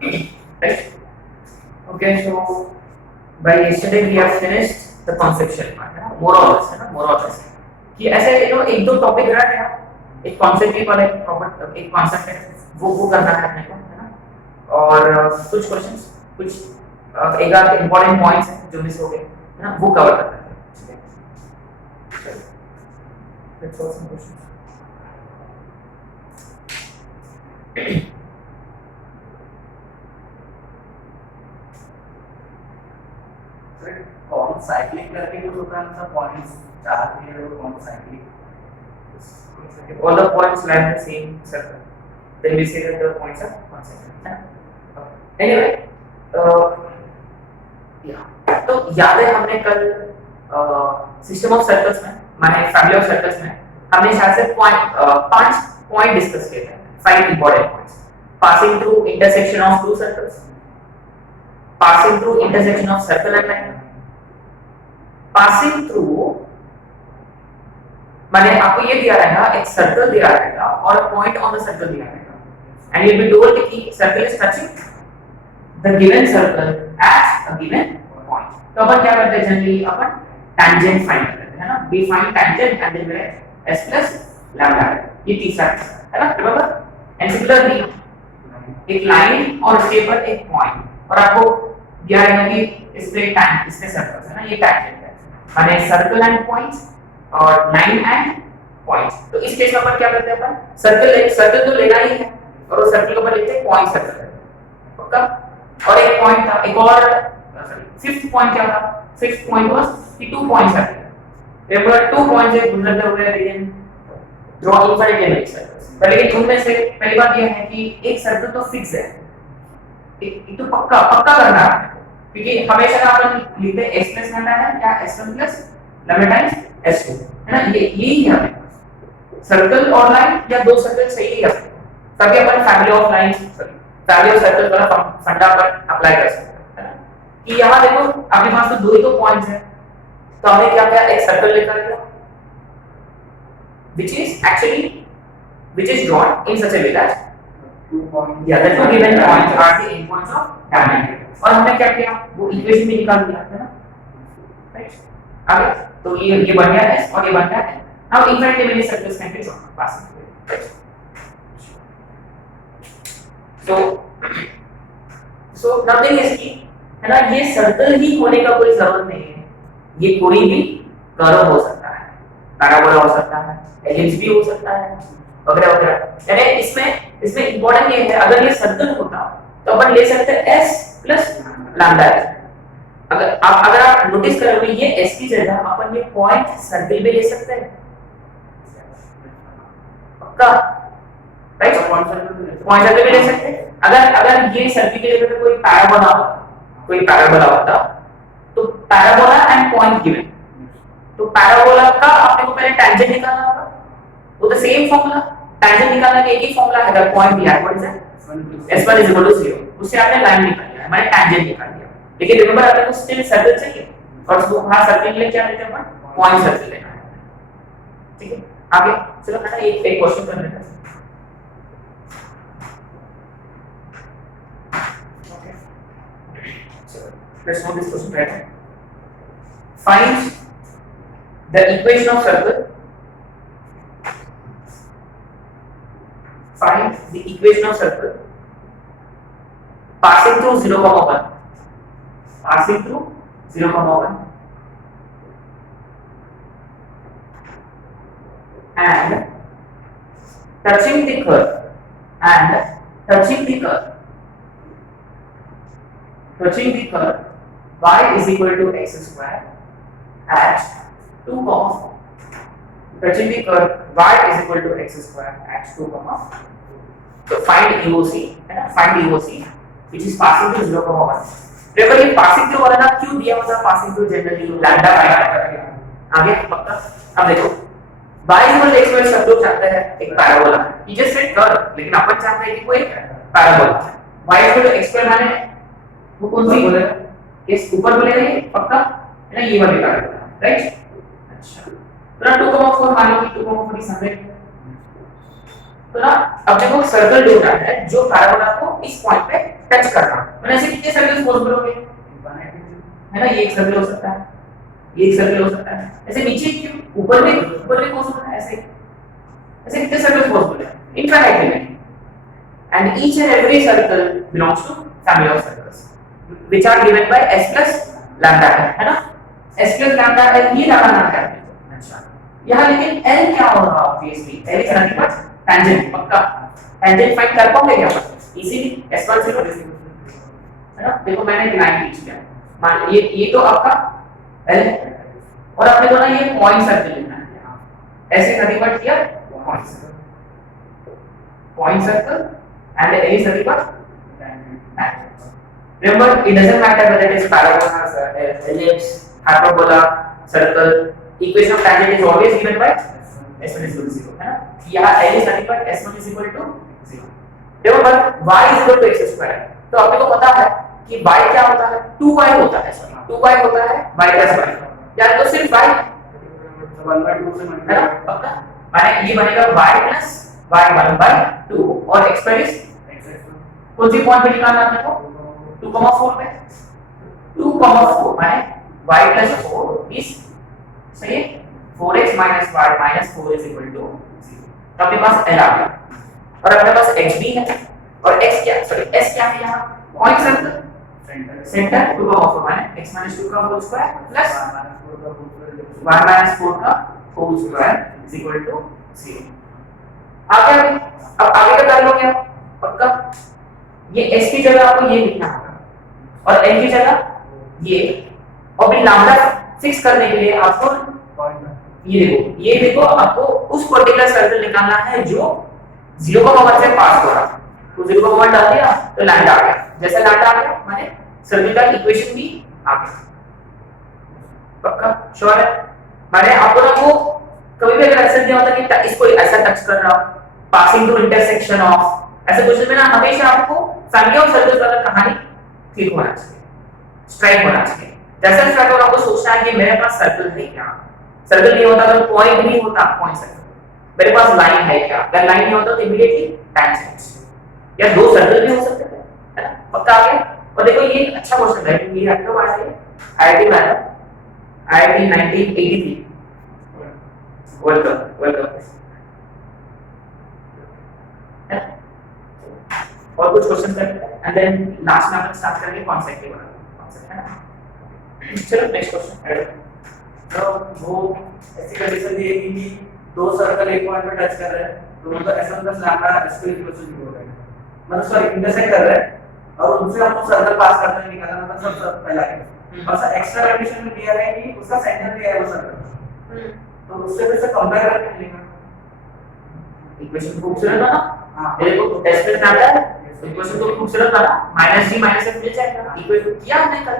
Right? Okay, so by yesterday we have finished the conceptual part, है ना, more or less, है ना, more or less कि ऐसे एक दो टॉपिक रह गया, एक कॉन्सेप्ट वाला एक प्रॉपर एक कॉन्सेप्ट है, वो करना है अपने को, है ना, और कुछ क्वेश्चंस, कुछ एक आध इंपॉर्टेंट पॉइंट्स हैं जो मिस हो गए, है ना, वो कवर करना है, ठीक है। Let's solve some questions. कौन साइक्लिक करके कुछ होता है मतलब पॉइंट्स चार दिए हुए कौन cyclic All the points lie in the same circle. Then we say that the points are constant. Anyway, yeah. तो याद है हमने कल सिस्टम ऑफ सर्कल्स में, माने फैमिली ऑफ सर्कल्स में हमने शायद से पांच पॉइंट डिस्कस किए थे, 5 important points, passing through intersection of to circles, passing through intersection of circle and line, passing through माने आपको ये दिया रहेगा, एक सर्कल दिया रहेगा और पॉइंट ऑन द सर्कल दिया रहेगा, and you will be told कि circle is touching the given circle at a given point. तो अपन क्या करते हैं जनरली, अपन टैंजेंट फाइंड करते हैं, है ना, we find tangent and then we write s plus lambda, ये तीसरा है ना, रिमेंबर। एंड सिमिलरली एक लाइन और उसके ऊपर एक पॉइंट, और आपको दिया रहेगा कि इसमें सर्कल है ना, ये टैंजेंट है, माने सर्कल एंड पॉइंट्स और लाइन एंड पॉइंट्स। तो इस केस में अपन क्या करते हैं, अपन सर्कल तो लेना ही है और उस सर्कल के ऊपर लिखते हैं पॉइंट सर्कल, पक्का। और एक पॉइंट था, एक और फिफ्थ पॉइंट क्या था, फिफ्थ पॉइंट वाज कि 2 पॉइंट्स है, रिमेंबर 2 पॉइंट्स से गुजरते हुए we can draw infinite image circles. पर लेकिन उनमें से पहली बात ये है कि एक सर्कल तो फिक्स है, एक तो पक्का करना है, क्योंकि हमेशा अपन लिखते हैं s प्लस लैम्डा है या s1 plus lambda times s2, है ना, ये ही है सर्कल और लाइन या दो सर्कल सही है, ताकि अपन family of lines family of circle वाला फंडा पर अप्लाई कर सकते हैं, है ना। कि यहां देखो आपके पास तो दो ही तो पॉइंट्स हैं, तो हमने क्या किया, एक सर्कल लेकर लिया which is drawn in such a way that the two given points are the endpoints of diagonal, और हमने क्या किया, वो इक्वेशन भी निकाल दिया, है ना, राइट। आगे तो ये बन गया s और ये बन गया n। Now infinite many circles can be drawn passing through, so nothing is की, है ना, ये सर्कल ही होने का कोई जरूरत नहीं है, ये कोई भी कर्व हो सकता है, पैराबोला हो सकता है, एलिप्स भी हो सकता है, वगैरह वगैरह। यानी इसमें इंपॉर्टेंट ये है, अगर ये सर्कल होता तो अपन ले सकते हैं s प्लस लैम्डा। अगर आप नोटिस करोगे ये s की जगह अपन ये पॉइंट सर्कल भी ले सकते हैं, पक्का, राइट, पॉइंट सर्कल भी ले सकते हैं। अगर ये सर्कल की जगह कोई पैराबोला होता तो पैराबोला एंड पॉइंट गिवन, तो पैराबोला का अपने को पहले टैंजेंट निकालना होगा, तो द सेम फार्मूला टैंजेंट निकालने का एक ही फार्मूला है, अगर पॉइंट दिया है व्हाट इज दैट, s1 0, उससे आपने लाइन निकाल लिया, मैंने टैंजेंट निकाल लिया, लेकिन रिमेंबर आपने को स्टिल सर्कल चाहिए, और उसको वहां सर्कल के लिए क्या लेते हैं अपन, पॉइंट सर्कल लेना है, ठीक है। आगे चलो है ना, एक क्वेश्चन कर लेते हैं, okay, so let's know this question right. Find the equation of circle, find the equation of circle passing through 0,1, passing through 0,1 and touching the curve, y is equal to x square at 2, touching the curve y is equal to x square at 2, so find EOC, find EOC which is passing through 0,1। remember ये passing through वाला ना क्यों दिया होता है, passing through generally lambda by आगे पक्का। अब देखो y is equal to x square सब लोग चाहते हैं एक पैराबोला, ये जस्ट सेट कर्व, लेकिन अपन चाहते हैं कि कोई parabola, y is equal to x square माने वो कौन सी बोलेगा, इस ऊपर बोलेगा ये पक्का, है ना, ये वाली पैराबोला, राइट। अच्छा तो ना 2,4 मान लो कि 2,4 इज 100, तो ना अब देखो सर्कल ढूंढना है जो पैराबोला को इस पॉइंट पे टच कर रहा हूं, ऐसे कितने सर्कल्स पॉसिबल होंगे, है ना, ये एक सर्कल हो सकता है, ये एक सर्कल हो सकता है, ऐसे नीचे क्यों, ऊपर भी पॉसिबल है, ऐसे ऐसे कितने सर्कल्स पॉसिबल है, infinitely, and each and every circle belongs to family of circles which are given by s plus lambda है ना, s plus lambda है, ये लगाना है। अच्छा यहाँ लेकिन l क्या होगा, obviously l is nothing but tangent, पक्का टेंजेंट फाइंड कर पाओगे क्या, इजीली s1 0 है ना, देखो मैंने एक लाइन खींच लिया, मान ये तो आपका l है और आपने को ना ये पॉइंट सर्कल लिखना है, ऐसे nothing but here point circle and any circle but remember it doesn't matter whether it is parabola, ellipse, hyperbola, circle, equation of tangent is always given by s1 is equal to 0 है ना, यहाँ l is nothing but s1 is equal to 0, remember y is equal to x square, तो आपने को पता है कि y क्या होता है, 2y होता है, सॉरी 2y होता है y plus y, या तो सिर्फ y 1/2 से मल्टीप्लाई है ना, पक्का माने ये बनेगा y plus y 1/2 और x पर इज कौन सी पॉइंट पे निकालना है अपने को 2,4 पे 2,4 माने y plus 4 इज सही है 4x minus y minus 4 is equal to 0, तो अपने पास l आ गया और अपने पास x भी है और x क्या, सॉरी s क्या है यहाँ, पॉइंट सर्कल सेंटर 2,4 माने x minus 2 का whole square plus y minus 4 का whole square is equal to 0। आगे अब आगे का कर लोगे आप पक्का, ये s की जगह आपको ये लिखना होगा और n की जगह ये, और फिर लैम्डा फिक्स करने के लिए आपको ये देखो आपको उस पर्टिकुलर सर्कल निकालना है जो 0,1 से पास हो रहा है, तो 0,1 डाल दिया तो लैम्डा आ गया, जैसा लैम्डा आ गया माने सर्कल का इक्वेशन भी आ गया, पक्का श्योर है, माने आपको ना वो कभी भी अगर ऐसा नहीं होता कि इसको ऐसा टच कर रहा हूं पासिंग टू इंटरसेक्शन ऑफ, ऐसे क्वेश्चन में ना हमेशा आपको फैमिली ऑफ सर्कल्स वाला कहानी ठीक होना चाहिए, स्ट्राइक होना चाहिए, जैसे स्ट्राइक होगा आपको सोचना है कि मेरे पास सर्कल है क्या, सर्कल नहीं होता तो पॉइंट नहीं होता, पॉइंट सर्कल, मेरे पास लाइन है क्या, अगर लाइन नहीं होता तो इमीडिएटली टेंजेंट, या दो सर्कल भी हो सकते हैं, है ना, पक्का आ गया। और देखो ये अच्छा क्वेश्चन है, ये आपको आया है IIT madam IIT 1983, welcome welcome. और कुछ क्वेश्चन करते हैं एंड देन लास्ट में अपन स्टार्ट करेंगे कॉन्सेप्ट के बारे में, कॉन्सेप्ट है ना, चलो नेक्स्ट क्वेश्चन। तो वो ऐसी कंडीशन दी है कि दो सर्कल एक पॉइंट पे टच कर रहे हैं, दोनों का s1 plus lambda s2 equal to 0 हो रहा है, मतलब सॉरी इंटरसेक्ट कर रहे हैं और उनसे हमको सर्कल पास करते हुए निकालना, मतलब सब पहला है और सर एक्स्ट्रा कंडीशन में दिया है कि उसका सेंटर दिया है वो सर्कल, तो उससे फिर से कंपेयर करके मिलेगा इक्वेशन खूबसूरत है ना, हां देखो s प्लस लैम्डा इक्वेशन तो खूबसूरत था ना, माइनस g माइनस f मिल जाएगा, इक्वेशन किया हमने कल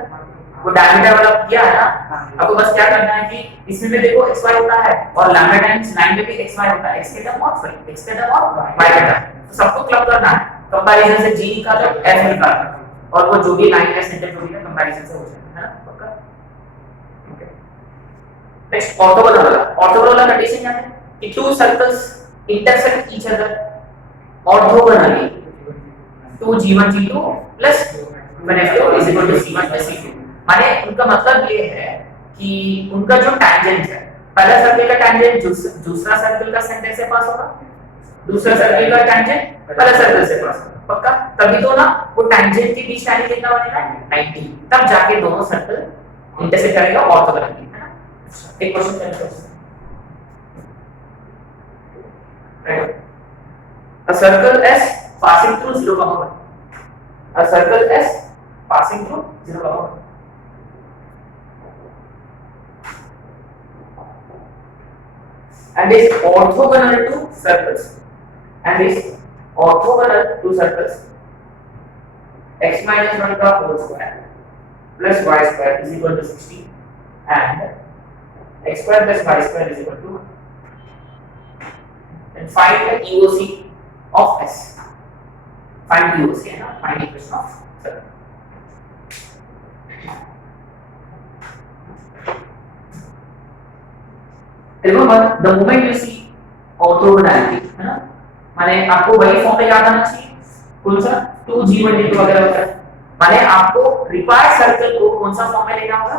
वो डायमीटर वाला किया है ना, आपको बस क्या करना है कि इसमें भी देखो xy होता है और लैम्डा टाइम्स लाइन में भी xy होता है, x के टर्म और y x के टर्म और y के टर्म, तो सबको क्लब करना है, कंपैरिजन से g निकालो f निकालो और वो जो भी लाइन है सेंटर जो भी है कंपैरिजन से हो जाएगा, है ना, पक्का ओके। नेक्स्ट ऑर्थोगोनल वाला कंडीशन क्या है कि two circles intersect each other orthogonally, 2g1 g2 plus 1f2 is equal to c1 plus c2, माने उनका मतलब ये है कि उनका जो टैंजेंट है, पहला सर्कल का टैंजेंट दूसरा सर्कल का सेंटर से पास होगा, दूसरा सर्कल का टैंजेंट पहला सर्कल से पास होगा, पक्का, तभी तो ना वो टैंजेंट के बीच एंगल कितना बनेगा 90, तब जाके दोनों सर्कल इंटरसेक्ट करेगा ऑर्थोगोनली, है ना। एक क्वेश्चन करते हैं, a circle S passing through 0,1, a circle S passing through 0,1 and is orthogonal to circles x minus 1 का whole square plus y square is equal to 60 and x square plus y square is equal to 1, and find the EOC of S, find EOC है ना, find equation of circle। Remember the moment you see orthogonality, है ना, माने आपको वही form पे याद आना चाहिए, कौन सा 2G1 वगैरह वगैरह, माने आपको रिक्वायर्ड सर्कल को कौन सा फॉर्म में लेना होगा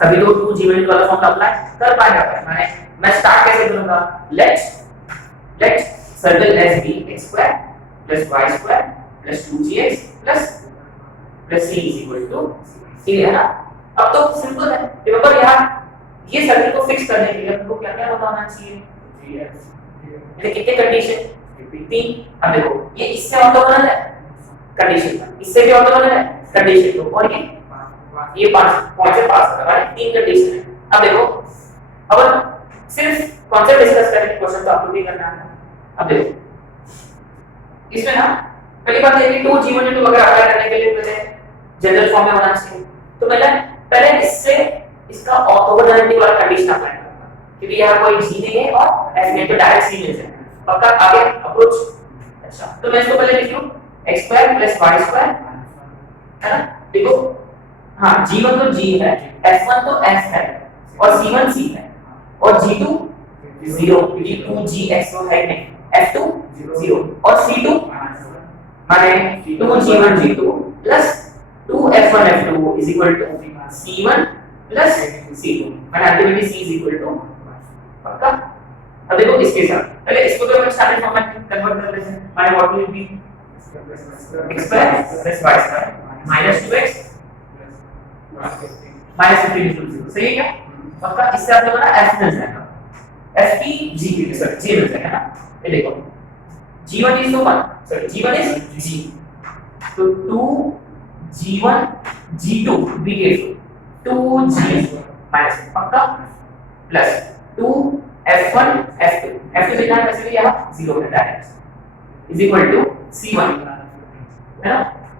तभी तो 2G1 वाला फॉर्म अप्लाई कर पाएगा। माने मैं स्टार्ट कैसे करूंगा, let circle S be x square plus y square plus 2gx plus c is equal to c है ना। अब तो सिंपल है, रिमेंबर यार ये सर्कल को फिक्स करने के लिए हमको क्या क्या बताना चाहिए, ये कितने कंडीशन, 3। अब देखो ये इससे ऑर्थोगोनल है कंडीशन, इससे भी ऑर्थोगोनल है कंडीशन, तो और ये 5 से पास है हमारे 3 कंडीशन है। अब देखो अब सिर्फ कॉन्सेप्ट डिस्कस करेंगे, क्वेश्चन तो आपको भी करना है। अब देखो इसमें ना पहली बात ये कि 2G1 वगैरह अप्लाई करने के लिए पहले जनरल फॉर्म में होना चाहिए, तो पहले इससे इसका ऑर्थोगोनैलिटी वाला कंडीशन अप्लाई करूंगा, क्योंकि यहाँ कोई g नहीं है और f में तो डायरेक्ट c मिल जाएगा। पक्का आगे अप्रोच। अच्छा तो मैं इसको पहले लिख लूं x square plus y square है ना। देखो हाँ g1 तो g है, f1 तो f है और c1 c है और g2 0 क्योंकि 2gx तो है नहीं, f2 0 और c2 माने 2g1 g2 plus 2f1 f2 is equal to c1 plus c2 माने ultimately c is equal to. पक्का। अब देखो इसके साथ पहले इसको तो हम स्टैंडर्ड फॉर्म में कन्वर्ट कर लेते हैं, माने what will be x square plus y square minus 2x minus 15 equal 0, सही है क्या। पक्का। इससे आप लोगों ना f मिल जाएगा, f की g की सॉरी g मिल जाएगा ना। ये देखो g1 is 1 sorry g1 is g, तो 2g1 g2 be careful 2g minus पक्का प्लस 2f1 f2 f2 देखना है वैसे भी यहाँ 0 है direct is equal to c1 है ना।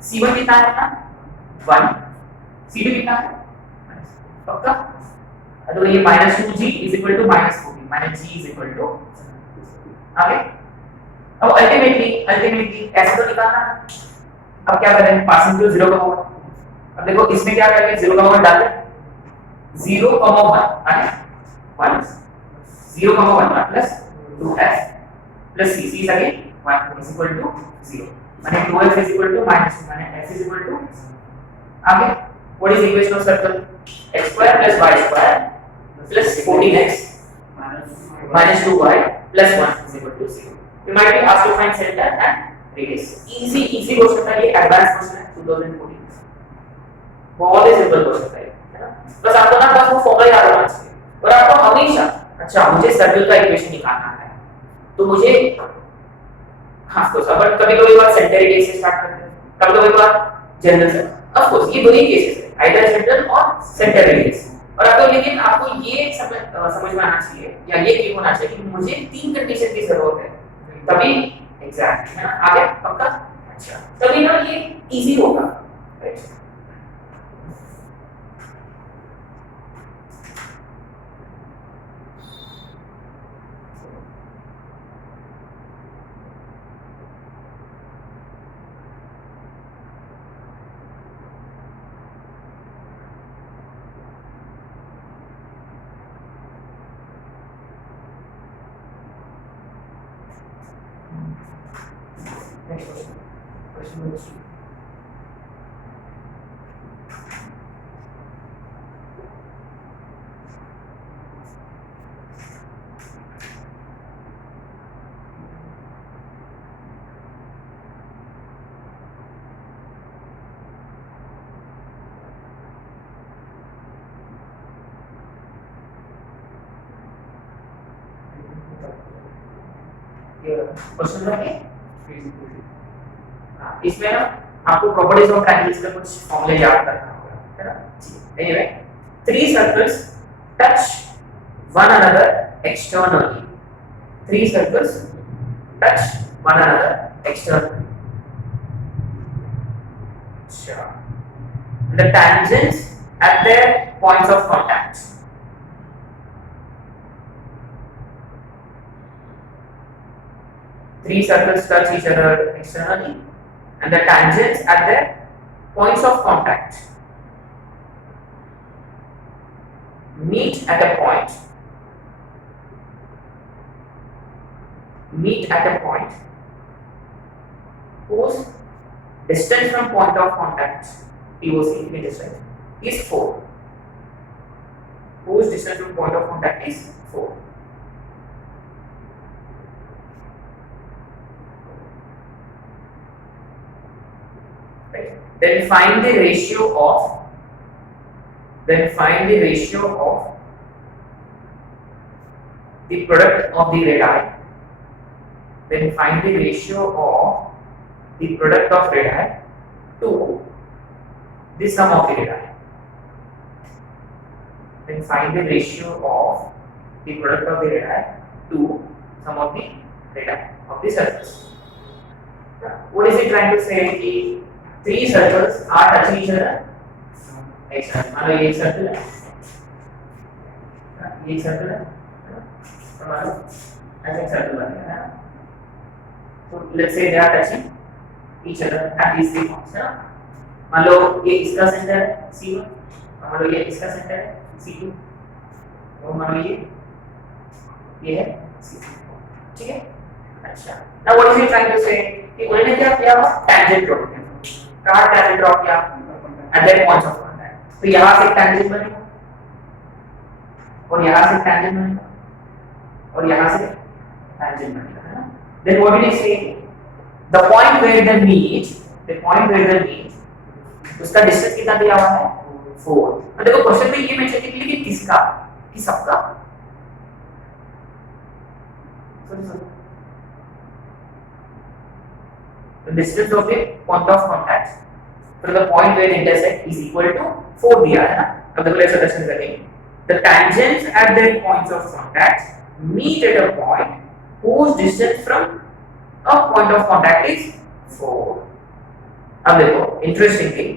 c1 कितना है अपना 1, c2 कितना है पक्का। तो ये minus 2g is equal to minus 4 minus g is equal to आगे। अब अल्टीमेटली कैसे तो निकालना है। अब क्या करें, पासिंग टू 0 1। अब देखो इसमें क्या करेंगे 0 1 डाल दें 0 1 है 1 0 1 plus 2f plus c is again 1 is equal to 0 माने 2f is equal to minus 2 माने f is equal to आगे what is equation of circle x square plus y square plus 14x minus 2y plus 1 is equal to 0। You might be asked to find center and radius। easy question है ये, advance question है 2014 बहुत ही simple question है ना। बस आपको ना बस वो फॉर्मूला याद होना चाहिए और आपको हमेशा अच्छा मुझे सर्कल का इक्वेशन निकालना है तो मुझे हाँ तो सब कभी-कभी बात सेंटर रेडियस से स्टार्ट करते हैं, कभी-कभी बात जनरल से। ऑफ कोर्स ये दो ही केसेस है, आइदर जनरल और सेंटर रेडियस। और आपको लेकिन आपको ये समझ में आना चाहिए या ये क्यों होना चाहिए कि मुझे 3 कंडीशन की जरूरत है तभी एग्जैक्ट है ना। आगे पक्का। अच्छा तभी ना ये इजी होगा right. Question number 2. Question number 8 इसमें ना आपको प्रॉपर्टीज ऑफ ट्रायंगल्स का कुछ फॉर्मूले याद करना होगा है ना। Anyway 3 circles touch one another externally, 3 circles touch one another externally. अच्छा the tangents at their points of contact, three circles touch each other externally and the tangents at their points of contact meet at a point whose distance from point of contact POC it is right is 4. Whose distance from point of contact is 4. Right. Then find the ratio of the product of the radii. Then find the ratio of the product of radii to the sum of the radii. Then find the ratio of the product of the radii to sum of the radii of the surface. What is it trying to say? कि 3 circles are touching each other. मान लो ये एक circle है, ये एक circle है, तो मान लो ऐसा एक सर्कल बन गया है। तो let's say they are touching each other at these 3 points, है ना? मान लो ये इसका सेंटर है C1, मान लो ये इसका सेंटर है C2, और मान लो ये है C3, ठीक है? अच्छा, now what is he trying to say? कि उन्होंने क्या किया? Tangent draw किया। कहाँ tangent draw किया? At that point of contact। तो यहाँ से tangent बनेगा, और यहाँ से tangent बनेगा, और यहाँ से tangent बनेगा, है ना? Then what did he say? The point where they meet, उसका डिस्टेंस कितना दिया हुआ है? 4। और देखो क्वेश्चन में ये मेंशन किया कि किसका? कि सबका? The distance of the point of contact from the point where they intersect is equal to 4 दिया है ना? अब देखो let's understand again. The tangents at their points of contact meet at a point whose distance from a point of contact is 4. अब देखो interestingly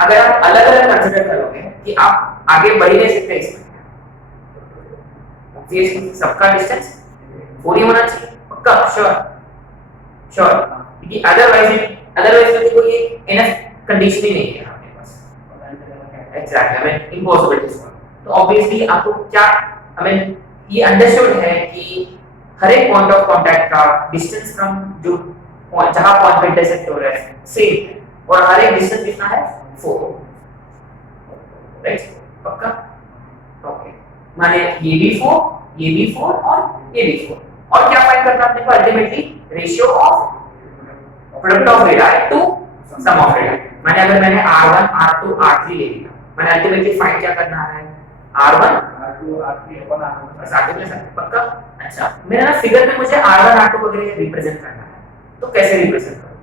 अगर आप अलग अलग कंसीडर करोगे कि आप आगे बढ़ ही नहीं सकते इसमें, ऑब्वियसली सबका डिस्टेंस 4 ही होना चाहिए, पक्का, श्योर, क्योंकि अदरवाइज तो देखो ये इनफ कंडीशन ही नहीं है आपके पास। Exactly, I mean impossible this one. तो ऑब्वियसली आपको क्या, आई मीन ये अंडरस्टूड है कि हर एक पॉइंट ऑफ कांटेक्ट का डिस्टेंस फ्रॉम जो जहां पॉइंट पे इंटरसेक्ट हो रहा है सेम है, और हर एक डिस्टेंस कितना है? 4, राइट? पक्का? ओके, माने ये भी 4 और ये भी 4, और क्या फाइंड करना है अपने को? Ultimately ratio of product of radii to sum of radii. माने अगर मैंने R1 R2 R3 ले लिया, मैंने अल्टीमेटली फाइंड क्या करना है? R1 R2 R3 अपन R1 बस आगे ले सकते, पक्का? अच्छा, मेरा ना फिगर में मुझे R1 R2 वगैरह रिप्रेजेंट करना है, तो कैसे रिप्रेजेंट करूं?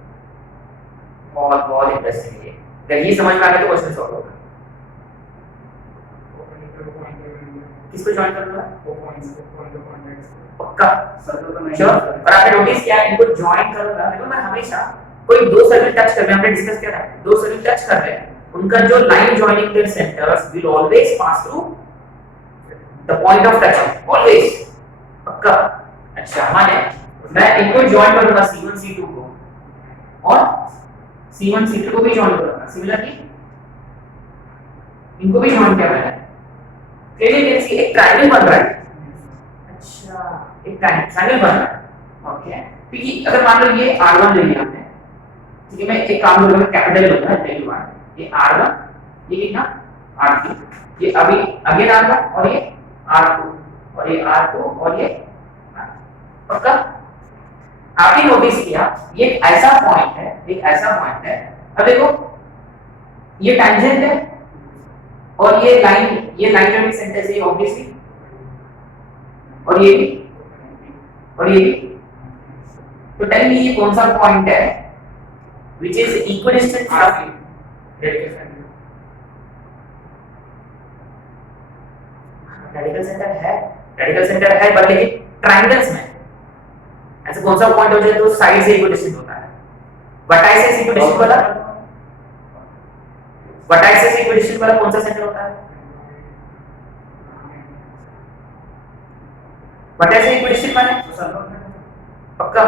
बहुत इंटरेस्टिंग है। अगर ये समझ में आ गया तो क्वेश्चन सॉल्व होगा। किसको ज्वाइन करना है? वो पॉइंट्स को, पक्का, श्योर। और आपने नोटिस किया इनको ज्वाइन करूंगा, देखो मैं हमेशा कोई 2 सर्कल टच कर रहे हैं, हमने डिस्कस किया था, 2 सर्कल टच कर रहे हैं, उनका जो line joining there centres will always pass through the point of touch, always, पक्का। अच्छा, माने मैं इनको ज्वाइन करूंगा C1 C2 को, और C1 C2 को भी ज्वाइन करूंगा, सिमिलरली इनको भी ज्वाइन किया मैंने, क्लियरली कैसे एक ट्रायंगल बन रहा है। अच्छा, एक ट्रायंगल बन रहा है, ओके। क्योंकि अगर मान लो ये R1 ले लिया हमने, ठीक है, मैं एक काम करूंगा, कैपिटल लूंगा, L1, ये R1, ये कितना? R3, ये अभी अगेन R1, और ये R2, और ये R2, और ये R3, पक्का? आपने नोटिस किया ये एक ऐसा पॉइंट है, अब देखो ये टैंजेंट है, और ये लाइन जॉइनिंग सेंटर से ऑब्वियसली, और ये भी, तो टेल मी ये कौन सा पॉइंट है which is equidistant from radical centre है, पर लेकिन ट्रायंगल्स में ऐसे कौन सा पॉइंट हो जाए तो साइड से इक्विडिस्टेंट होता है? वर्टाइसेस इक्विडिस्टेंट वाला कौन सा सेंटर होता है? वर्टाइसेस इक्विडिस्टेंट माने पक्का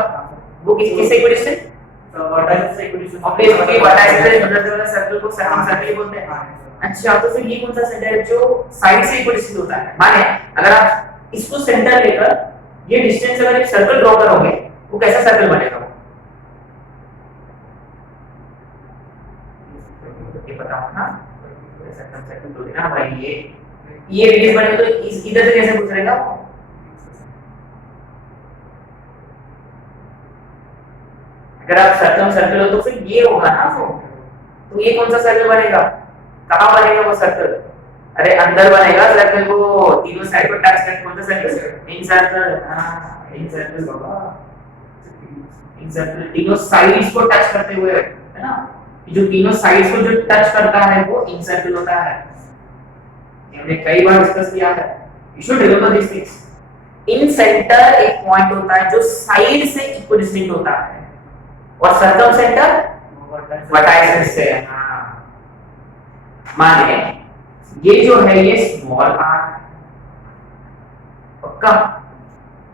वो किससे इक्विडिस्टेंट? वर्टाइसेस से इक्विडिस्टेंट, ऑब्वियसली वर्टाइसेस से मतलब वाला सर्कल को हम सर्कल बोलते हैं। अच्छा, तो फिर ये कौन सा सेंटर है जो साइड से इक्विडिस्टेंट होता है? माने अगर आप इसको सेंटर लेकर ये डिस्टेंस अगर एक सर्कल ड्रॉ करोगे वो कैसा सर्कल बनेगा वो? ये बताओ ना, सर्कल तो ना भाई, ये रेडियस बनेगा तो इधर से कैसे गुजरेगा? अगर आप सर्कल हो तो फिर ये होगा ना वो, तो ये कौन सा सर्कल बनेगा? कहाँ बनेगा वो सर्कल? अरे अंदर बनेगा सर्कल, को तीनों साइड को टच करके कौन सा सर्कल? इन सर्कल। हाँ इन सर्कल बाबा, इन सर्कल तीनों साइड्स को टच करते हुए, है ना? जो तीनों साइड्स को जो टच करता है वो इन सर्कल होता है। हमने कई बार डिस्कस किया है, you should remember this things. In centre एक पॉइंट होता है जो साइड से इक्विडिस्टिंक्ट होता है, और सर्कम सेंटर वर्टाइसेस से। हाँ माने ये जो है ये स्मॉल आर, पक्का?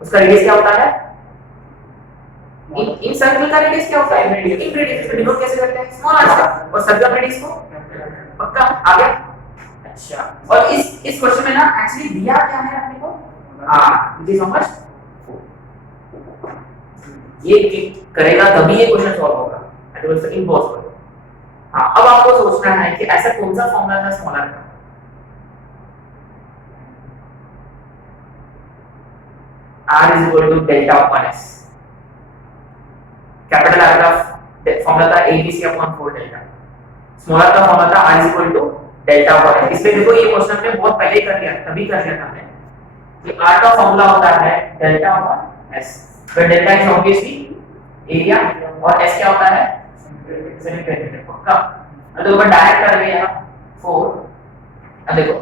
उसका रेडियस क्या होता है? इन सर्कल का रेडियस क्या होता है? इन रेडियस को डिनोट कैसे करते हैं? स्मॉल आर से। और सर्कल रेडियस को पक्का आ गया? अच्छा, और इस क्वेश्चन में ना एक्चुअली दिया क्या है अपने को? हां दिस हाउ मच, ये करेगा तभी ये क्वेश्चन सॉल्व होगा, अदरवाइज इट्स इम्पॉसिबल। हां अब आपको सोचना है कि ऐसा कौन सा फॉर्मूला था स्मॉल आर का? r is equal to delta upon s, capital R का फॉर्मूला था abc upon 4 delta, small r का फॉर्मूला था r is equal to delta upon s। इसलिए देखो ये क्वेश्चन हमने बहुत पहले कर लिया, तभी कर लिया था हमने कि r का फॉर्मूला होता है delta upon s, where delta is obviously area और s क्या होता है? Semi perimeter. पक्का? अब देखो मैं डायरेक्ट कर दिया 4। अब देखो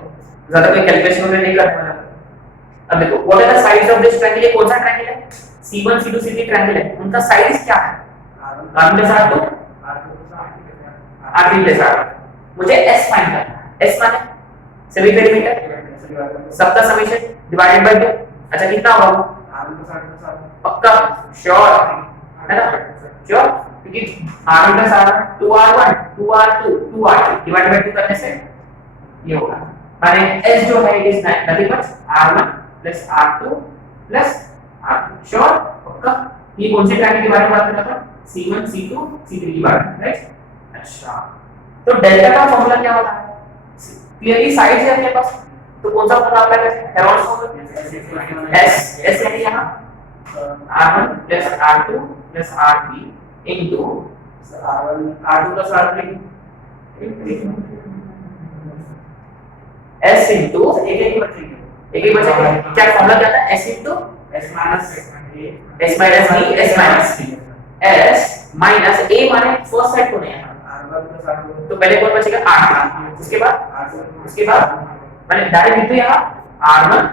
ज्यादा कोई कैलकुलेशन वगैरह नहीं करने वाला। अब देखो what are the sides of this triangle? ये कौन सा ट्रायंगल है? C1 C2 C3 ट्रायंगल है, उनका साइड्स क्या है? r plus r2 r3 plus r1। मुझे s फाइंड करना है। s माने सेमी पेरिमीटर, सबका समेशन डिवाइडेड बाय 2। अच्छा कितना होगा? पक्का? श्योर है ना? श्योर, क्योंकि r1 plus r1 2r1 2r2 2r3 divided by 2 करने से ये होगा। माने s जो है it is nothing but r1 plus r2 plus r3। Sure? पक्का? ये कौन से ट्रायंगल के बारे में बात कर रहा था? C1 C2 C3 की बात, राइट? अच्छा, तो डेल्टा का फॉर्मूला क्या होता है? क्लियरली साइड है अपने पास, तो कौन सा फॉर्मूला अप्लाई करें? Harold's formula. s यानी यहां r1 plus r2 plus r3 into r1 r2 plus r3 s into एक एक बचेगा। क्या फॉर्मूला क्या था? s into s minus s minus b s minus b s minus a माने फर्स्ट साइड कौन है यहां? r1 प्लस r2, तो पहले कौन बचेगा? r3, उसके बाद मैंने डायरेक्ट लिख दिया r1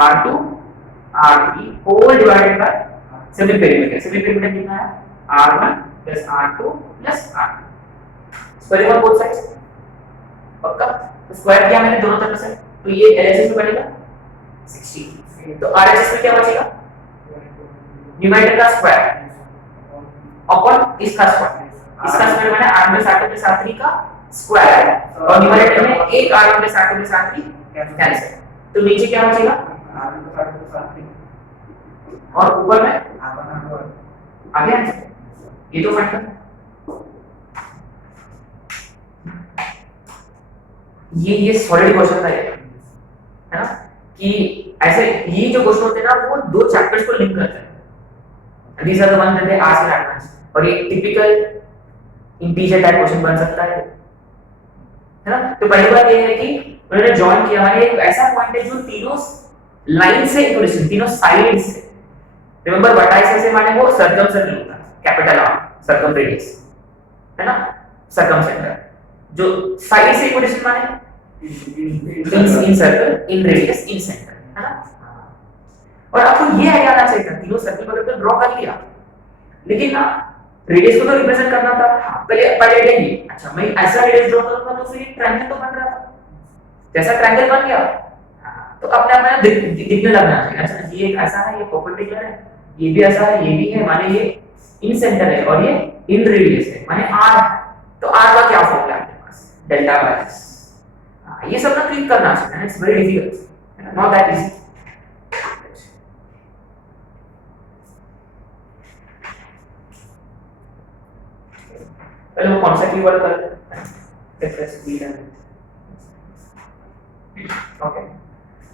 r2 r3 whole divided by semi perimeter. Semi perimeter कितना है? r1 plus r2 plus r3, square over both sides. पक्का? तो स्क्वायर किया मैंने दोनों तरफ से, तो ये LHS में बनेगा 60, तो RHS में क्या बचेगा? न्यूमरेटर का स्क्वायर अपॉन इसका स्क्वायर मैंने r plus r2 plus r3 का स्क्वायर, और न्यूमरेटर में एक r1 plus r2 plus r3 cancel, तो नीचे क्या बचेगा? r1 plus r2 plus r3 और ऊपर में r1 आ गया आंसर। ये तो फाइंड करना, ये सॉलिड क्वेश्चन था ये, है ना? कि ऐसे ये जो क्वेश्चन होते हैं ना वो दो चैप्टर्स को लिंक करते हैं। These are the one that they ask in advance, और ये टिपिकल इंटीजर टाइप क्वेश्चन बन सकता है ना? तो पहली बात ये है कि उन्होंने जॉइन किया, माने एक ऐसा पॉइंट है जो तीनों लाइन से इक्विडिस्टेंट, तीनों साइड से। रिमेंबर वर्टाइस से माने वो सर्कम सर्कल होता है, कैपिटल R सर्कम रेडियस, है ना? सर्कम सेंटर जो साइड से इक्विडिस्टेंट माने incircle inradius incentre, है ना? और आपको ये आइडिया आना चाहिए था, तीनों सर्कल पर तो ड्रॉ कर लिया, लेकिन ना रेडियस को तो रिप्रेजेंट करना था। पहले लेंगे, अच्छा मैं ऐसा रेडियस ड्रॉ करूंगा तो फिर एक ट्रायंगल तो बन रहा था, जैसा ट्रायंगल बन गया तो अपने आप दिखने लगना चाहिए। अच्छा ये ऐसा है, ये परपेंडिकुलर है, ये भी ऐसा है, ये भी है, माने ये इन सेंटर है और ये इन रेडियस है, माने r है, तो r का क्या फॉर्मूला है आपके पास? Delta by s। ये सब ना क्लिक करना चाहिए, it's very difficult, not that easy. पहले वो कॉन्सेप्ट वर्क कर ओके।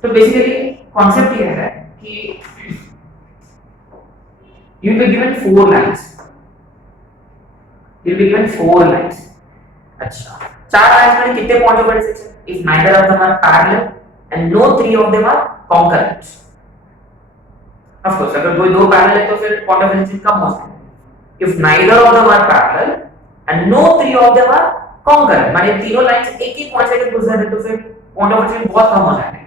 तो बेसिकली कॉन्सेप्ट ये है कि you will be given 4 lines, you will be given 4 lines। अच्छा, 4 lines में कितने point of intersection? if neither of them are parallel and no 3 of them are concurrent। of course अगर कोई दो पैरेलल है तो फिर पॉइंट ऑफ इंटरसेक्शन कम हो सकता है। if neither of them are parallel and no 3 of them are concurrent, माने तीनों लाइंस एक ही पॉइंट से गुजर रहे तो फिर पॉइंट ऑफ इंटरसेक्शन बहुत कम हो जाएगा।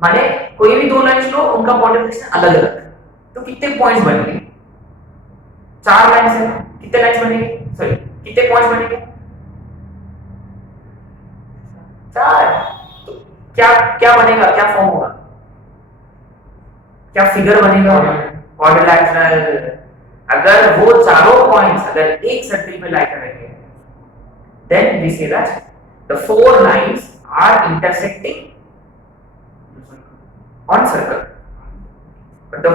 माने कोई भी दो लाइंस लो उनका पॉइंट ऑफ इंटरसेक्शन अलग अलग, तो कितने पॉइंट्स बनेंगे? 4 लाइंस है, कितने लाइंस बनेंगे? सॉरी, कितने पॉइंट्स बनेंगे? 4। तो क्या क्या बनेगा, क्या फॉर्म होगा, क्या फिगर बनेगा? क्वाड्रिलैटरल। अगर वो चारों पॉइंट्स अगर एक सर्कल पे लाई करेंगे, then we say that the 4 lines are intersecting on circle, but the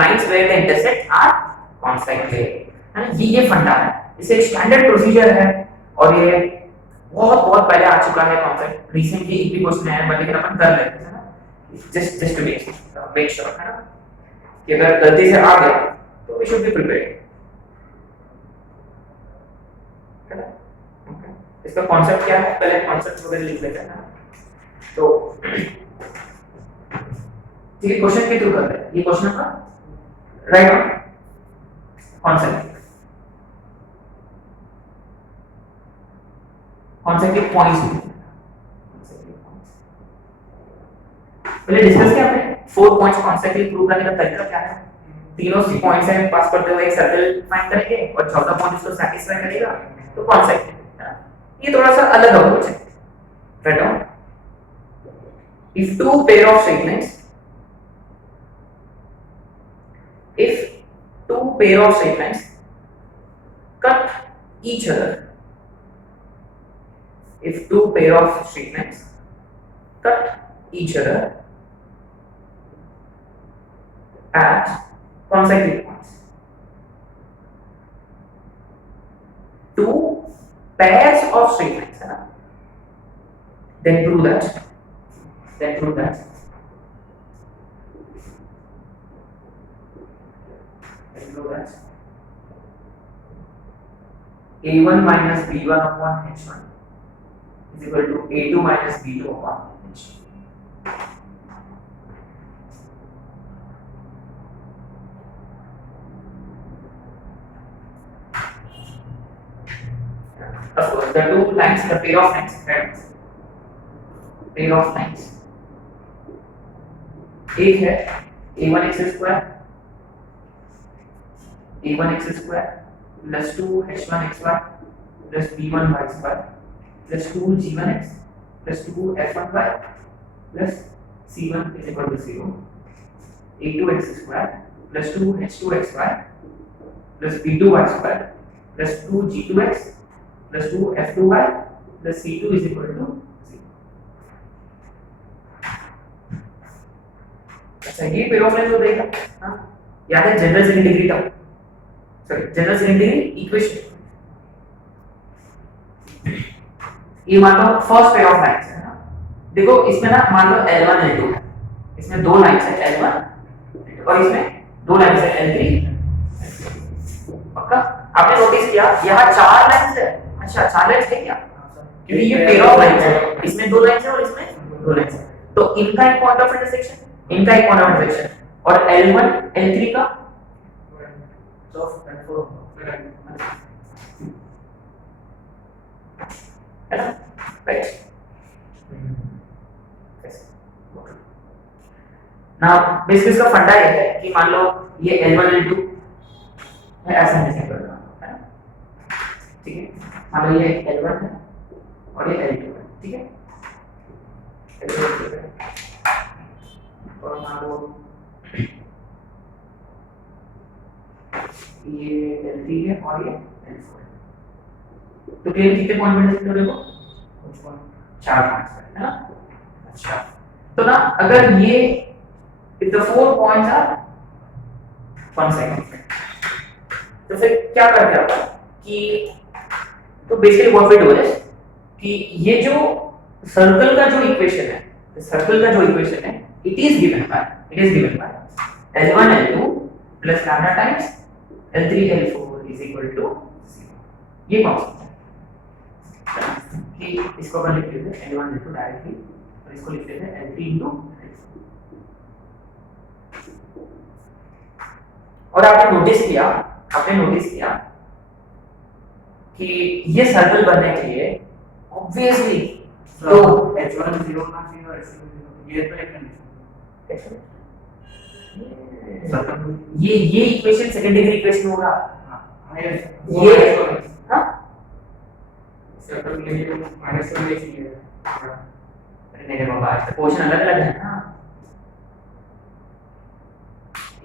lines where they intersect are consecutive। है ना, ये फंडा है, इसे एक स्टैंडर्ड प्रोसीजर है और ये बहुत पहले आ चुका है कॉन्सेप्ट। रिसेंटली एक भी क्वेश्चन आया, बट लेकिन अपन कर लेते हैं ना, जस्ट टू मेक श्योर है ना कि अगर गलती से आ गया तो वी शुड बी प्रिपेयर्ड। इसका कॉन्सेप्ट क्या है, पहले कॉन्सेप्ट वगैरह लिख लेते हैं ना। तो ठीक है, क्वेश्चन के थ्रू कर रहे हैं, ये क्वेश्चन का राइट ऑन कॉन्सेप्ट के पॉइंट्स पहले डिस्कस किया हमने। 4 पॉइंट्स कॉन्सेप्ट के प्रूव करने का तरीका क्या है? तीनों पॉइंट्स हैं, पास करते हुए एक सर्कल फाइंड करेंगे और चौथा पॉइंट उसको सैटिस्फाई करेगा, तो कॉन्सेप्ट है ना। ये थोड़ा सा अलग अप्रोच है। Write down, if two pair of straight lines cut each other, if two pair of straight lines cut each other at consecutive points, two pairs of straight lines, then prove that a1 minus b1 upon h1 is equal to a2 minus b2 upon h2। Of course, the two lines, the pair of lines, right? Pair of lines, एक है a1 x² plus 2 h1xy plus b1y² plus 2 g1x plus 2 f1y plus c1 is equal to 0, a2x² plus 2 h2xy plus b2y² plus 2 g2x plus 2 f2y plus c2 is equal to 0। अच्छा, ये pair of lines हो जाएगा। हाँ, याद है general cylindricity term, sorry general cylindricity equation. ये मान लो फर्स्ट पेयर ऑफ लाइंस है ना। देखो इसमें ना मान लो L1 L2 है, इसमें दो लाइंस है L1 और इसमें दो लाइंस है L3। पक्का आपने नोटिस किया यहाँ 4 लाइंस है। अच्छा, 4 लाइंस है क्या? क्योंकि ये पेयर ऑफ लाइंस है, इसमें दो लाइंस है और इसमें दो लाइंस है, तो इनका एक पॉइंट ऑफ इंटरसेक्शन, इनका एक पॉइंट ऑफ इंटरसेक्शन, और L1 L3 का है ना, राइट। नाउ बेसिस का फंडा ये है कि मान लो ये L1 L2 है, ऐसा नहीं करना है ना, ठीक है। मान लो ये L1 है और ये L2 है, ठीक है। और मान लो ये L3 है और ये L4 है, तो क्लियर कितने पॉइंट बन सकते हो? देखो 4 पॉइंट्स है ना। अच्छा, तो ना अगर ये if the 4 points are consecutive, तो फिर क्या करते हैं? कि तो basically what we do is कि ये जो सर्कल का जो इक्वेशन है, it is given by L1 L2 plus lambda times L3 L4 is equal to 0. ये कॉन्सेप्ट है कि इसको अपन लिख लेते हैं L1 L2 डायरेक्टली और इसको लिख लेते हैं L3 into L4. और आपने नोटिस किया कि ये सर्कल बनने के लिए ऑब्वियसली तो h1 0 होना चाहिए और h2 ये तो एक कंडीशन ये इक्वेशन सेकंड डिग्री इक्वेशन होगा। ये हाँ सर्कल के लिए माइनस करने के लिए मेरे बाबा क्वेश्चन अलग अलग है ना,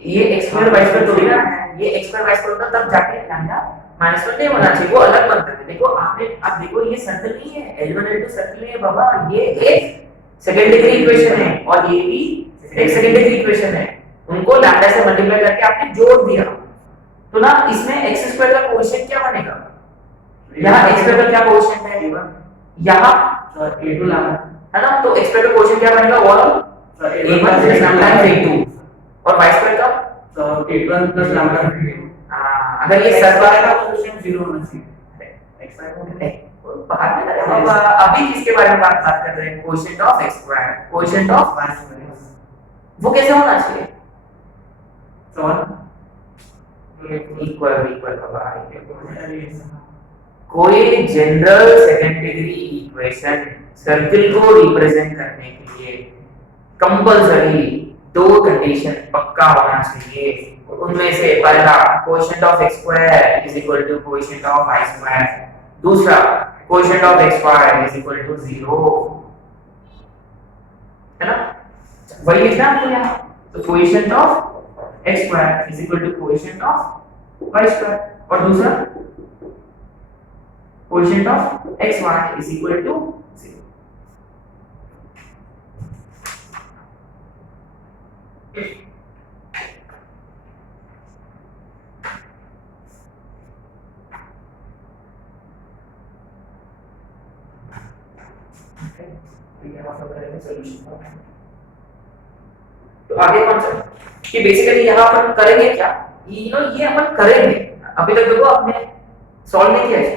ये x स्क्वायर y स्क्वायर थोड़ी ना है, ये x स्क्वायर y स्क्वायर होता तब जाके लैम्डा माइनस 1 नहीं होना चाहिए, वो अलग बनता है। देखो आप देखो ये सर्कल नहीं है, L1 L2 सर्कल नहीं है बाबा, ये एक सेकंड डिग्री इक्वेशन है और ये भी एक सेकंड डिग्री इक्वेशन है, उनको लैम्डा से मल्टीप्लाई करके आपने जोड़ दिया तो ना इसमें x स्क्वायर का कोएफिशिएंट क्या बनेगा, यहाँ x स्क्वायर का क्या कोएफिशिएंट है, यहाँ a2 लैम्डा है ना, तो x स्क्वायर का कोएफिशिएंट क्या बनेगा, वो a1 प्लस लैम्डा a2 और y स्क्वायर का तो a1 प्लस लैम्डा अगर ये सर्कल का कोएफिशिएंट 0 होना चाहिए x स्क्वायर बाहर में लगा बाबा, अभी किसके बारे में बात कर रहे हैं, coefficient of x square, coefficient of y square वो कैसे होना चाहिए, तो इक्वल बाबा, कोई general second degree equation circle को रिप्रेजेंट करने के लिए कंपल्सरी दो कंडीशन पक्का होना चाहिए, उनमें से पहला coefficient of x square is equal to coefficient of y square, दूसरा coefficient of x square is equal to 0, है ना, वही लिखना आपको यहाँ, तो coefficient of x square is equal to coefficient of y square और दूसरा coefficient of xy is equal to 0। तो आगे कौन सा कि बेसिकली यहाँ अपन करेंगे क्या, ये अपन करेंगे, अभी तक देखो आपने सॉल्व नहीं किया है,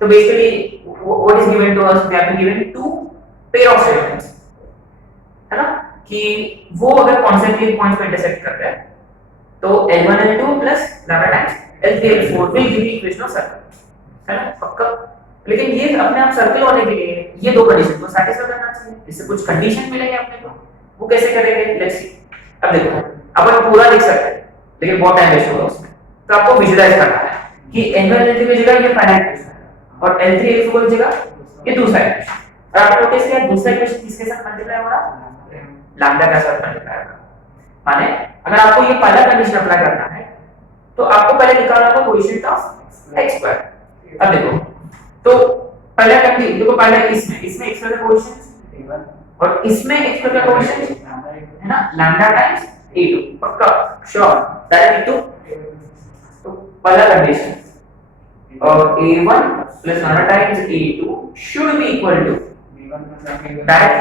तो basically what is given to us, we have been given two pair of segments, है ना, कि वो अगर कॉन्सेंट्रिक पॉइंट्स पे इंटरसेक्ट करते हैं तो L1 L2 plus lambda times L3 L4 will give equation of circle, है ना, पक्का। लेकिन ये अपने आप सर्कल होने के लिए ये दो कंडीशन को सैटिस्फाई करना चाहिए, इससे कुछ कंडीशन मिलेंगे अपने को, वो कैसे करेंगे, लेट्स सी। अब देखो अपन पूरा लिख सकते हैं लेकिन बहुत टाइम वेस्ट होगा उसमें, तो आपको विजुअलाइज करना है कि L1 L2 की जगह ये पहला इक्वेशन है और L3 L4 की जगह ये दूसरा इक्वेशन, और आपने नोटिस किया दूसरा इक्वेशन किसके साथ मल्टीप्लाई हो रहा है, लैम्डा के साथ मल्टीप्लाई होगा, माने अगर आपको ये पहला कंडीशन अप्लाई करना है तो आपको पहले निकालना होगा कोएफिशिएंट ऑफ x स्क्वायर। अब देखो तो पहला कंडीशन देखो, पहले इसमें x का कोएफिशिएंट और इसमें x का कोएफिशिएंट है ना, लैम्डा टाइम्स a2, पक्का श्योर डायरेक्ट टू, तो पहला कंडीशन और a1 plus lambda times a2 should be equal to direct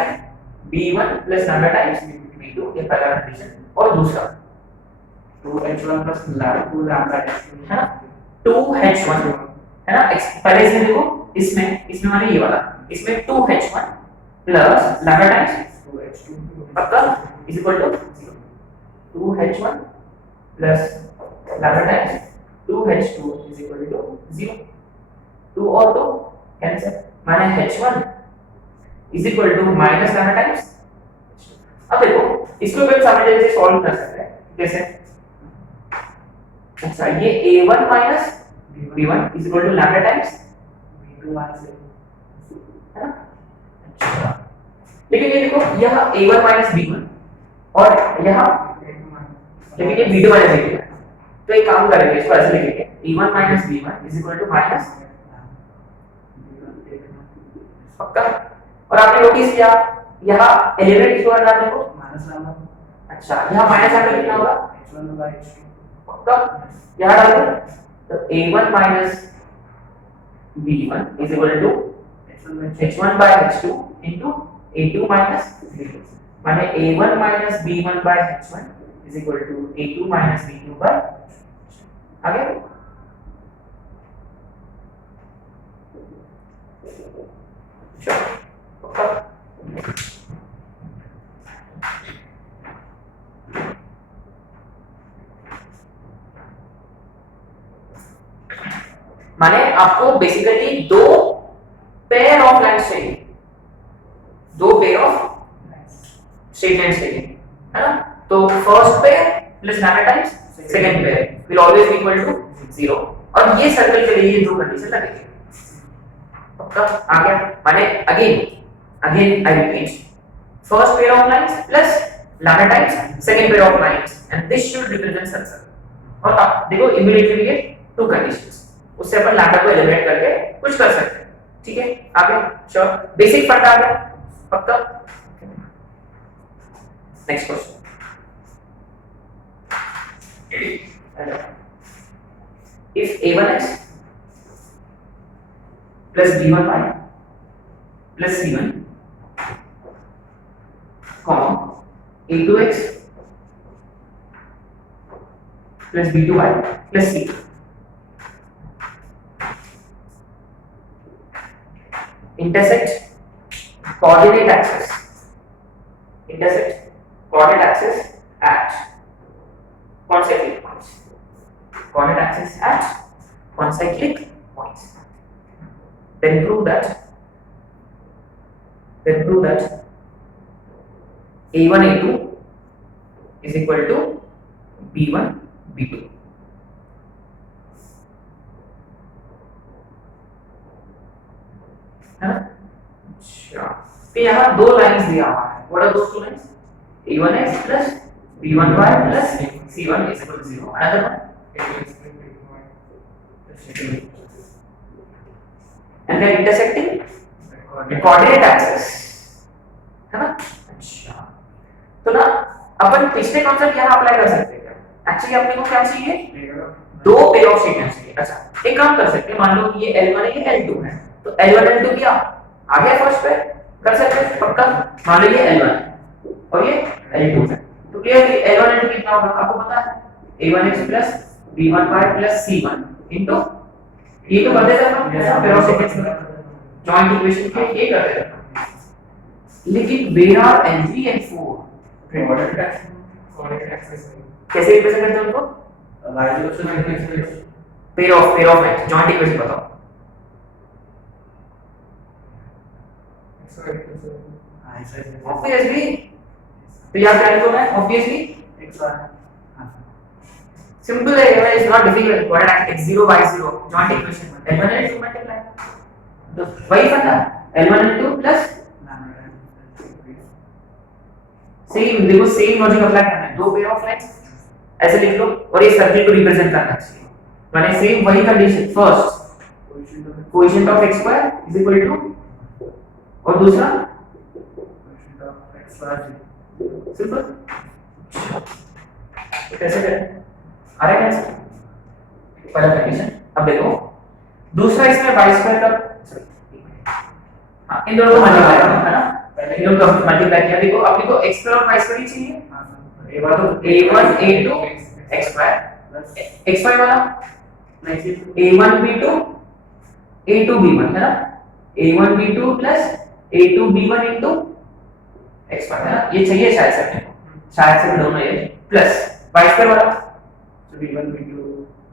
b1 plus lambda times b2, ये पहला कंडीशन, और दूसरा 2h1 प्लस लैम्डा है ना, 2h1 है ना, पहले इसमें देखो इसमें माने ये वाला, इसमें 2h1 plus lambda times 2h2 पक्का is equal to 2h1 plus lambda times 2h2 is equal to 0, 2 और 2 कैंसिल, माने h1 is equal to minus lambda times. अब देखो इसको भी साइमल्टेनियसली सॉल्व कर सकते हैं, कैसे, अच्छा ये a1 minus b1 is equal to lambda times b2 minus है ना, अच्छा लेकिन ये देखो यह a1 माइनस b1 और यहाँ लेकिन ये b2 माइनस b2 है, तो एक काम करेंगे, इसको ऐसे लिखेंगे a1 minus b1 is equal to minus, पक्का। और आपने नोटिस किया यहाँ एलिमेंट किसको डालना है, देखो माइनस लैम्डा, अच्छा यहाँ माइनस लैम्डा कितना होगा h1 by h2 पक्का, यहाँ डाल दो तो a1 minus b1 is equal to h1 by h2 into a2 minus b2 माने a1 minus b1 by h1 is equal to a2 minus b2 by आगे माने आपको बेसिकली दो पेयर ऑफ लाइंस चाहिए, दो पेयर ऑफ स्ट्रेट लाइंस चाहिए, है ना? तो first pair plus lambda times second pair will always be equal to 0 और ये सर्कल के लिए ये दो कंडीशन लगेगी। पक्का आ गया? माने again I repeat, first pair of lines plus lambda times second pair of lines and this should represent circle. और अब देखो इमीडिएटली ये टू कंडीशंस, उससे अपन लैम्डा को एलिमिनेट करके कुछ कर सकते हैं। ठीक है, आगे श्योर, बेसिक फंडा आ गया पक्का। Next question, if a1x plus b1y plus c1 comma a2x plus b2y plus c intersect coordinate axis at concyclic points, coordinate axis at concyclic points. Then prove that a1 a2 is equal to b1 b2. है ना? अच्छा, तो यहाँ दो lines दिया हुआ है। What are those two lines? a1x plus b1y plus c1 is equal to 0. Another one? And then intersecting the coordinate axis, है ना? अच्छा, तो ना अपन पिछले कॉन्सेप्ट यहाँ अप्लाई कर सकते हैं। एक्चुअली अपने को क्या चाहिए? दो पेयर ऑफ सीक्वेंस चाहिए। अच्छा, एक काम कर सकते हैं, मान लो कि ये L1 है, ये L2 है, तो L1 L2 क्या आ गया फर्स्ट पे कर सकते हैं पक्का। मान लो ये L1 है और ये L2 है, तो क्लियरली L1 L2 कितना होगा आपको पता है, a1x plus b1y plus c1 into ये तो कर देता था pair of sequence joint equation के ये कर देता। लेकिन वेयर आर n3 and 4 कैसे रिप्रेजेंट करते हैं उनको? Pair of x joint equation बताओ। ऑब्वियसली तो याद कर लो मैं ऑब्वियसली सिंपल है, it's not difficult. What are x0 y0 joint equation में L1 L2 मल्टीप्लाई, तो वही फंडा L1 L2 प्लस सेम, देखो सेम लॉजिक अप्लाई करना है। दो पेयर ऑफ लाइंस ऐसे लिख लो और ये सर्किल को रिप्रेजेंट करना चाहिए, माने सेम वही condition. First coefficient of x square is equal to और दूसरा सिंपल। कैसे करें? आ रहा है कैसे? पहला कंडीशन। अब देखो दूसरा, इसमें y स्क्वायर का हां इन दोनों को मल्टीप्लाई करना है ना, पहले इन दोनों को मल्टीप्लाई किया। देखो अपने को x स्क्वायर और y स्क्वायर ही चाहिए। a1 a2 x square x square वाला a1 b2 a2 b1 है ना, a1 b2 plus a2 b1 into x square है ना, ये चाहिए शायद से अपने को, शायद से दोनों ये प्लस y स्क्वायर वाला तो b1 b2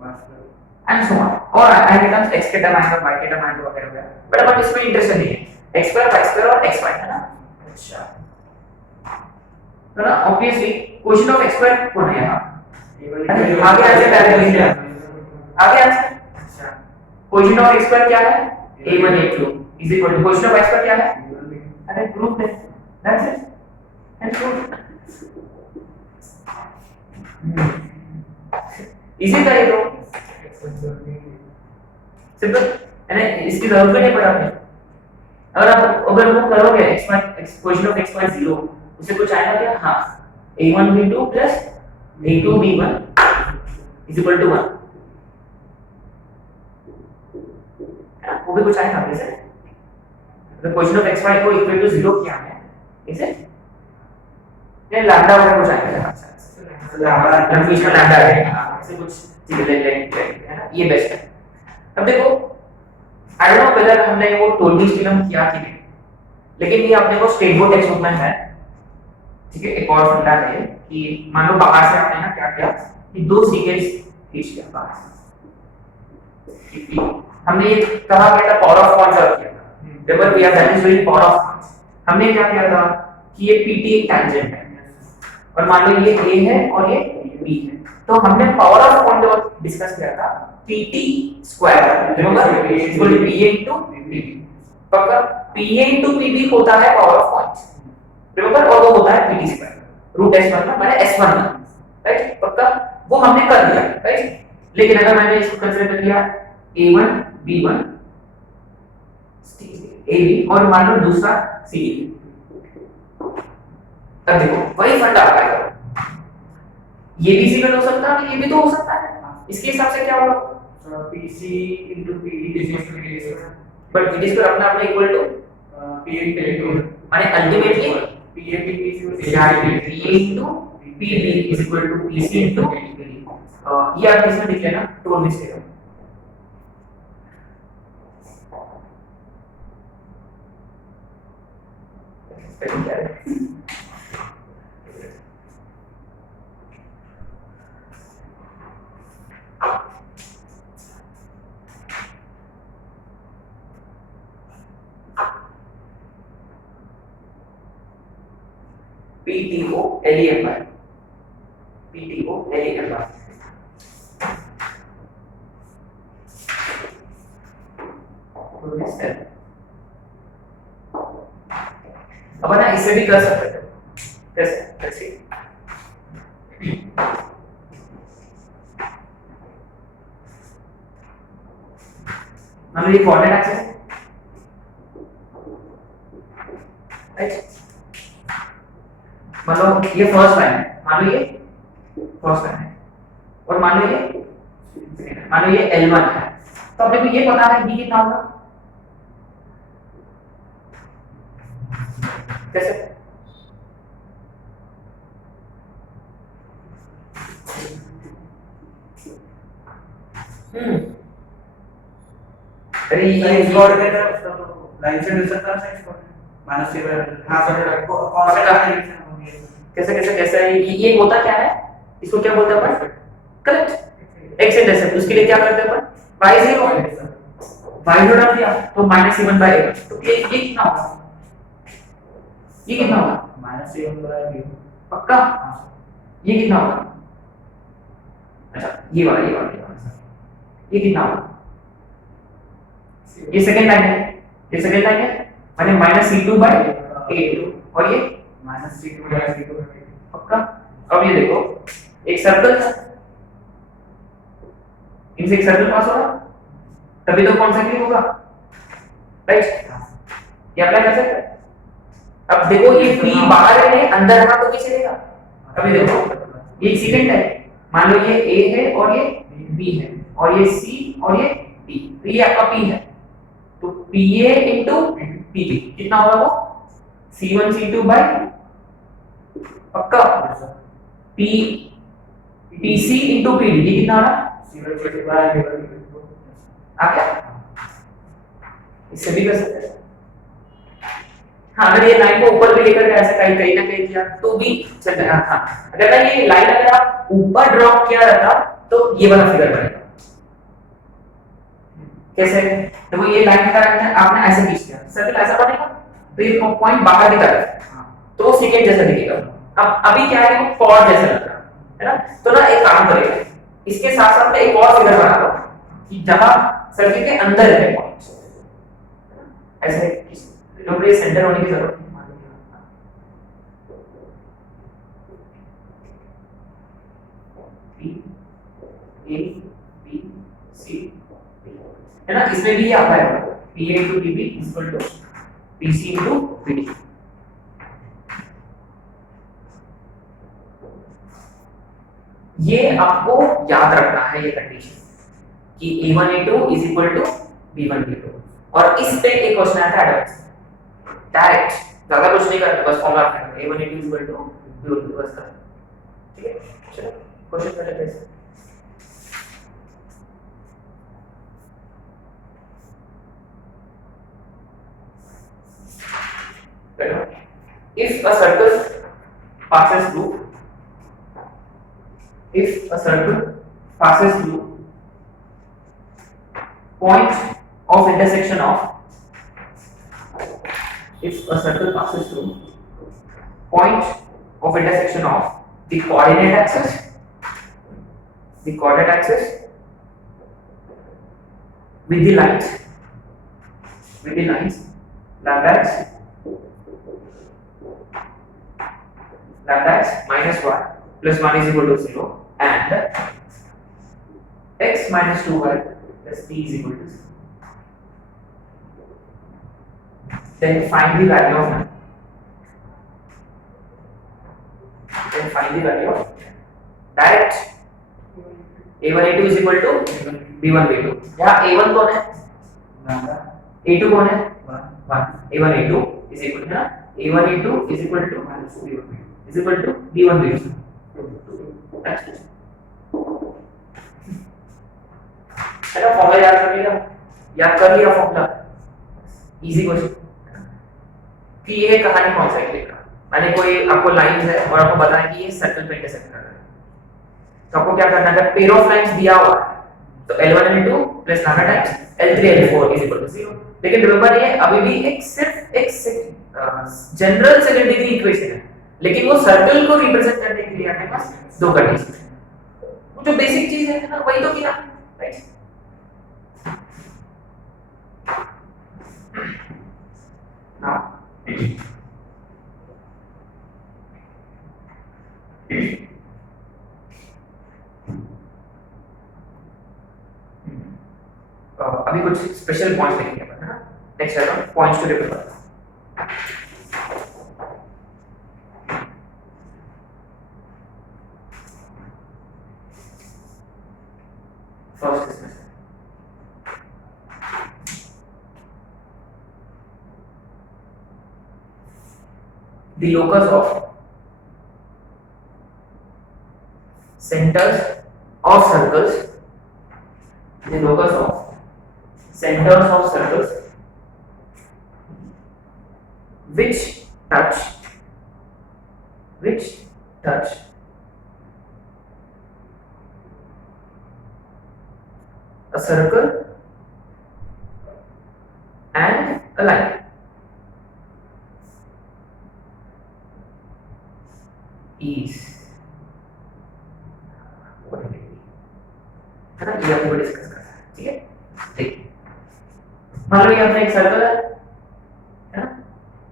y square and so on, और आई रिटर्न्स x के टर्म आएगा y के टर्म आएगा वगैरह। बट अपन इसमें इंटरेस्टेड नहीं है, x स्क्वायर y स्क्वायर और x स्क्वायर है ना। अच्छा, तो ना obviously question of x square कौन है यहाँ? आगे आंसर पहले लिख लिया, आगे आंसर। अच्छा, क्वेश्चन ऑफ x स्क्वायर क्या है? a1 a2 is equal to question of y square क्या है? अरे प्रूफ है, that's it and proof. Easy था ये तो, सिंपल है ना, इसकी जरूरत नहीं पड़ा आपने। अगर वो करोगे x क्वेश्चन ऑफ x 0 उसे कुछ आएगा क्या? हाँ, a1 b2 plus a2 b1 is equal to 1 है ना, वो भी कुछ आएगा जैसे द क्वेश्चन ऑफ xy को इक्वल टू 0 किया है इसे ये लैम्डा वगैरह कुछ आएगा कंफ्यूजन लैम्डा है ऐसे कुछ चीजें ले है ना, ये बेस्ट है। अब देखो आई डोंट नो वेदर हमने वो टोल्डी फिल्म किया कि नहीं, लेकिन ये अपने को स्टेट बोर्ड टेक्स्ट बुक में है, ठीक है। एक और फंडा है कि मान लो बाहर से आपने ना क्या किया कि दो सीक्वेंस खींच लिया बाहर से, हमने ये कहा गया था पावर ऑफ कौन सा किया था, जब we are valuing power of कौन, हमने क्या किया था कि ये pt एक टैंजेंट है और मान लो ये a है और ये b है, तो हमने पावर ऑफ कौन डिस्कस किया था pt square, remember equal to pa into pt, पक्का pa इनटू pb होता है पावर ऑफ कौन, रिमेंबर, और वो होता है pt स्क्वायर रूट s1 ना माने s1 ना, राइट, पक्का वो हमने कर दिया, राइट। लेकिन अगर मैंने इसको कंसीडर कर लिया a1 b1 ab और मान लो दूसरा c, अब देखो वही फंडा आ पाएगा, ये भी सीक्वेंस हो सकता है ये भी तो हो सकता है, इसके हिसाब से क्या होगा pc into pd but pd square अपना अपना इक्वल टू pa माने ultimately pa pa into pb is equal to pc into pd, ये आप इसमें लिख लेना टोल मिस्टेक है। PTOLEMI अब ना इसे भी कर सकते थे कैसे, कैसे मान लो ये कोऑर्डिनेट एक्सिस है, राइट, मान लो ये फर्स्ट लाइन है, मान लो ये फर्स्ट लाइन है और मान लो ये L1 है, तो अपने को ये पता है b कितना होगा, कैसे अरे ये कोऑर्डिनेट है उसका तो लाइन से मिल सकता है साइज कोऑर्डिनेट माइनस से हां सर कौन सा कैसे कैसे कैसे ये होता क्या है, इसको क्या बोलते हैं अपन, करेक्ट x इंटरसेप्ट, उसके लिए क्या करते हैं अपन y0 y0 डाल दिया तो -c1/a, तो ये कितना होगा, ये कितना होगा -c1/b, पक्का ये कितना होगा, अच्छा ये वाला ये कितना होगा, ये सेकंड लाइन है, ये सेकंड लाइन है माने -c2/a2 और ये -c2/b2 पक्का। अब ये देखो एक सर्कल था, इनसे एक सर्कल पास होगा तभी तो कॉन्सेंट्रिक होगा, राइट, ये अप्लाई कर सकते हैं। अब देखो ये p बाहर है अंदर रहा तो पीछे चलेगा, अभी देखो ये सेकंड है, मान लो ये a है और ये b है और ये c और ये d, तो ये आपका p है, तो pa into pb कितना होगा वो c1 c2 by पक्का p pc into pd, ये कितना होगा आ गया, इससे भी कर सकते हैं। हाँ अगर ये लाइन को ऊपर भी लेकर ऐसे कहीं कहीं ना कहीं किया तो भी चल जाएगा। हाँ अगर ना ये लाइन अगर आप ऊपर ड्रॉप किया रहता तो ये वाला फिगर बनेगा, कैसे, देखो ये लाइन का आपने ऐसे खींच दिया सर्कल ऐसा बनेगा तो ये पॉइंट बाहर की तरफ है तो सेकंड जैसा दिखेगा। अब अभी क्या है वो कॉर्ड जैसा लग रहा है ना, तो ना एक काम करेगा इसके साथ साथ में एक और फिगर बना दो कि जहां सर्कल के अंदर है पॉइंट, ऐसे नंबर सेंटर होने की जरूरत नहीं, A B C है ना, इसमें भी ये आता है PA into PB equal to PC into PD। ये आपको याद रखना है ये कंडीशन कि A1 A2 is equal to B1 B2 और इस पे एक क्वेश्चन आता है एडवांस डायरेक्ट ज्यादा कुछ नहीं करना बस फॉर्मूला करना A1 A2 equal to B1 B2 बस करना ठीक है चलो क्वेश्चन कर लेते हैं if a circle passes through if a circle passes through point of intersection of if a circle passes through point of intersection of the coordinate axis with the lines lambda x minus 1 plus 1 is equal to 0 and x minus 2y plus t is equal to 0. Then find the value of n. Direct a1 a2 is equal to b1 b2. यहाँ a1 कौन है? a2 कौन है? 1. a1 a2 is equal to a1 a2 is equal to b1 b2 is equal to b1 b2. है ना formula याद कर लिया फॉर्मूला इजी क्वेश्चन कि ये कहानी कौन सा है का माने कोई आपको लाइंस है और आपको बताना है कि ये सर्कल पे इंटरसेक्ट कर रहा है तो आपको क्या करना है अगर पेयर ऑफ लाइंस दिया हुआ है तो L1 L2 plus lambda times L3 L4 is equal to 0 लेकिन रिमेंबर ये अभी भी एक जनरल सेकंड डिग्री इक्वेशन है लेकिन वो सर्कल को रिप्रेजेंट करने के लिए हमारे पास दो कंडीशन वो जो बेसिक चीज है ना वही तो किया राइट नाउ अभी कुछ स्पेशल पॉइंट्स देखेंगे अपन है ना नेक्स्ट है पॉइंट्स टू रिमेंबर फर्स्ट इसमें the locus of centers of circles which touch a circle and a line is what it है ना ये आपको डिस्कस करना है ठीक है देखिए मान लो ये अपना एक सर्कल है ना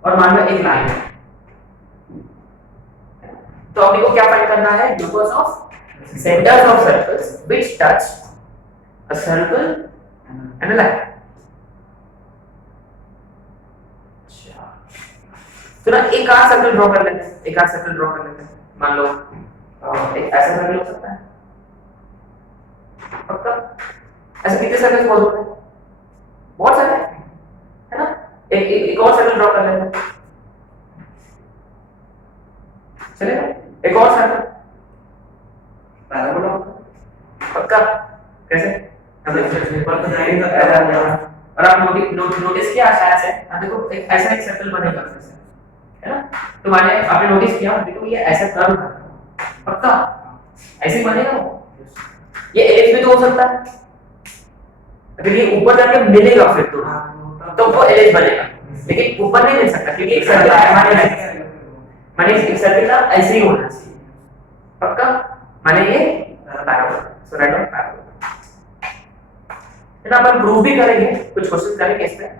और मान लो एक लाइन है तो अपने को क्या फाइंड करना है locus of centers of circles which touch a circle and a line तो ना एक आध सर्कल ड्रॉ कर लेते हैं मान लो एक ऐसा सर्कल हो सकता है पक्का ऐसे कितने सर्कल बोल सकते हैं बहुत सारे है ना एक और सर्कल ड्रॉ कर लेते हैं चलेगा एक और सर्कल पैराबोला पक्का कैसे हम पेपर तो जाएगा और आप नोटिस किया शायद से अब देखो एक ऐसा एक सर्कल बनेगा है ना तो मैंने आपने नोटिस किया देखो ये ऐसा कर्व पक्का ऐसे बनेगा ये एलिप्स भी तो हो सकता है अगर ये ऊपर जाके मिलेगा फिर तो वो एलिप्स बनेगा लेकिन ऊपर नहीं मिल सकता क्योंकि एक सर्कल माने एक सर्कल का ऐसे ही होना चाहिए पक्का माने ये parabola so right on parabola है ना अपन प्रूव भी करेंगे कुछ क्वेश्चन करेंगे इस पे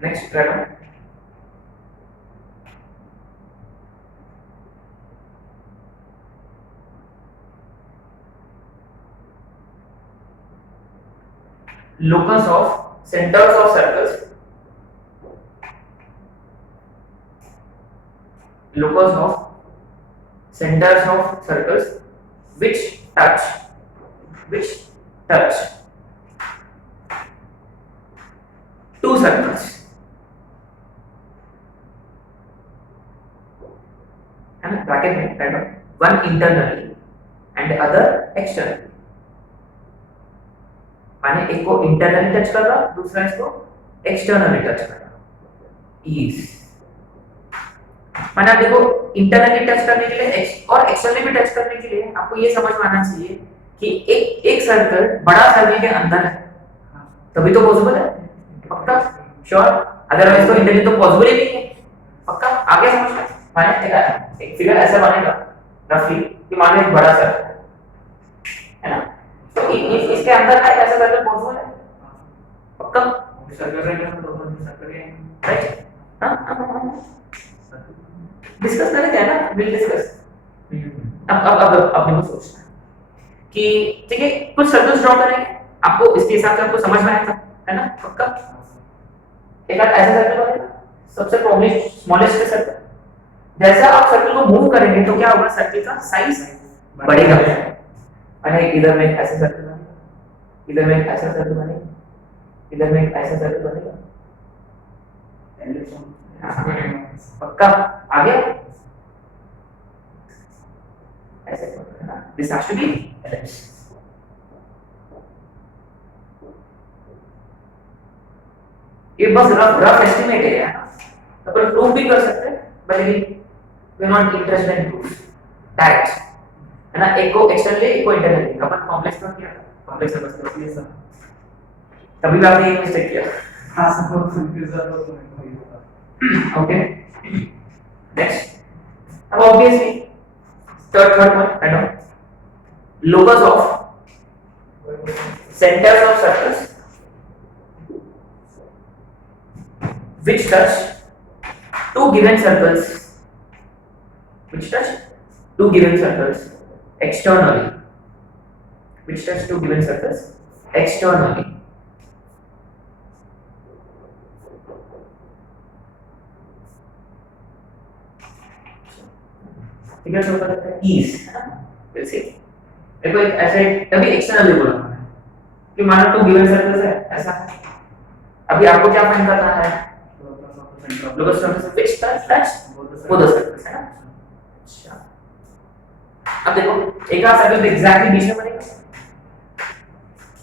next problem locus of centers of circles, locus of centers of circles which touch two circles, है ना, ब्रैकेट में right, one internally and other externally, माने एक को इंटरनली टच कर रहा, दूसरा इसको एक्सटर्नली टच कर रहा, इज माने आप देखो इंटरनली टच करने के लिए और एक्सटर्नली भी टच करने के लिए आपको ये समझ में आना चाहिए कि एक सर्कल बड़ा सर्कल के अंदर है तभी तो पॉसिबल है, पक्का श्योर, अदरवाइज तो इंटरनली तो पॉसिबल ही नहीं है, पक्का आगे समझ में, माने एक फिगर ऐसा बनेगा रफली कि माने एक बड़ा सर्कल है ना, तो इसके अंदर का ऐसा सर्कल पॉसिबल है, पक्का सर्कल रहेगा तो सर्कल है, राइट, हां डिस्कस करें क्या ना, विल डिस्कस। अब देखो सोचना कि ठीक है कुछ सर्कल्स ड्रॉ करेंगे, आपको इसके हिसाब से आपको समझ में आएगा, है ना, पक्का एक आध ऐसा सर्कल बनेगा सबसे स्मॉलेस्ट सर्कल, जैसा आप सर्कल को मूव करेंगे तो क्या होगा, सर्कल का साइज बढ़ेगा, अरे इधर में एक ऐसा सर्कल बनेगा, इधर में एक ऐसा सर्कल बनेगा, इधर में एक ऐसा सर्कल बनेगा, पक्का आगे ऐसे करना, this has to be ellipse, ये बस रफ एस्टिमेट है ना, अपन प्रूव भी कर सकते हैं बट लेकिन we are not interested in proof direct, है ना, एक को एक्सटर्नली एक को इंटरनली, अपन कॉम्प्लेक्स में किया, कॉम्प्लेक्स में बस ये सब, तभी भी आपने ये मिस्टेक किया, हां सब कंफ्यूजन हो तो okay next, अब obviously third point I know locus of centers of circles which touch two given circles externally, which touch two given circles externally, figure से ऊपर लगता है इज, है ना, विल सी देखो एक ऐसे तभी एक्सटर्नली बोला मैंने कि मानो टू गिवन सर्कल्स है ऐसा, अभी आपको क्या फाइंड करना है, locus circles which touch both the circles, है ना, अच्छा अब देखो एक आध सर्कल एग्जैक्टली बीच में बनेगा,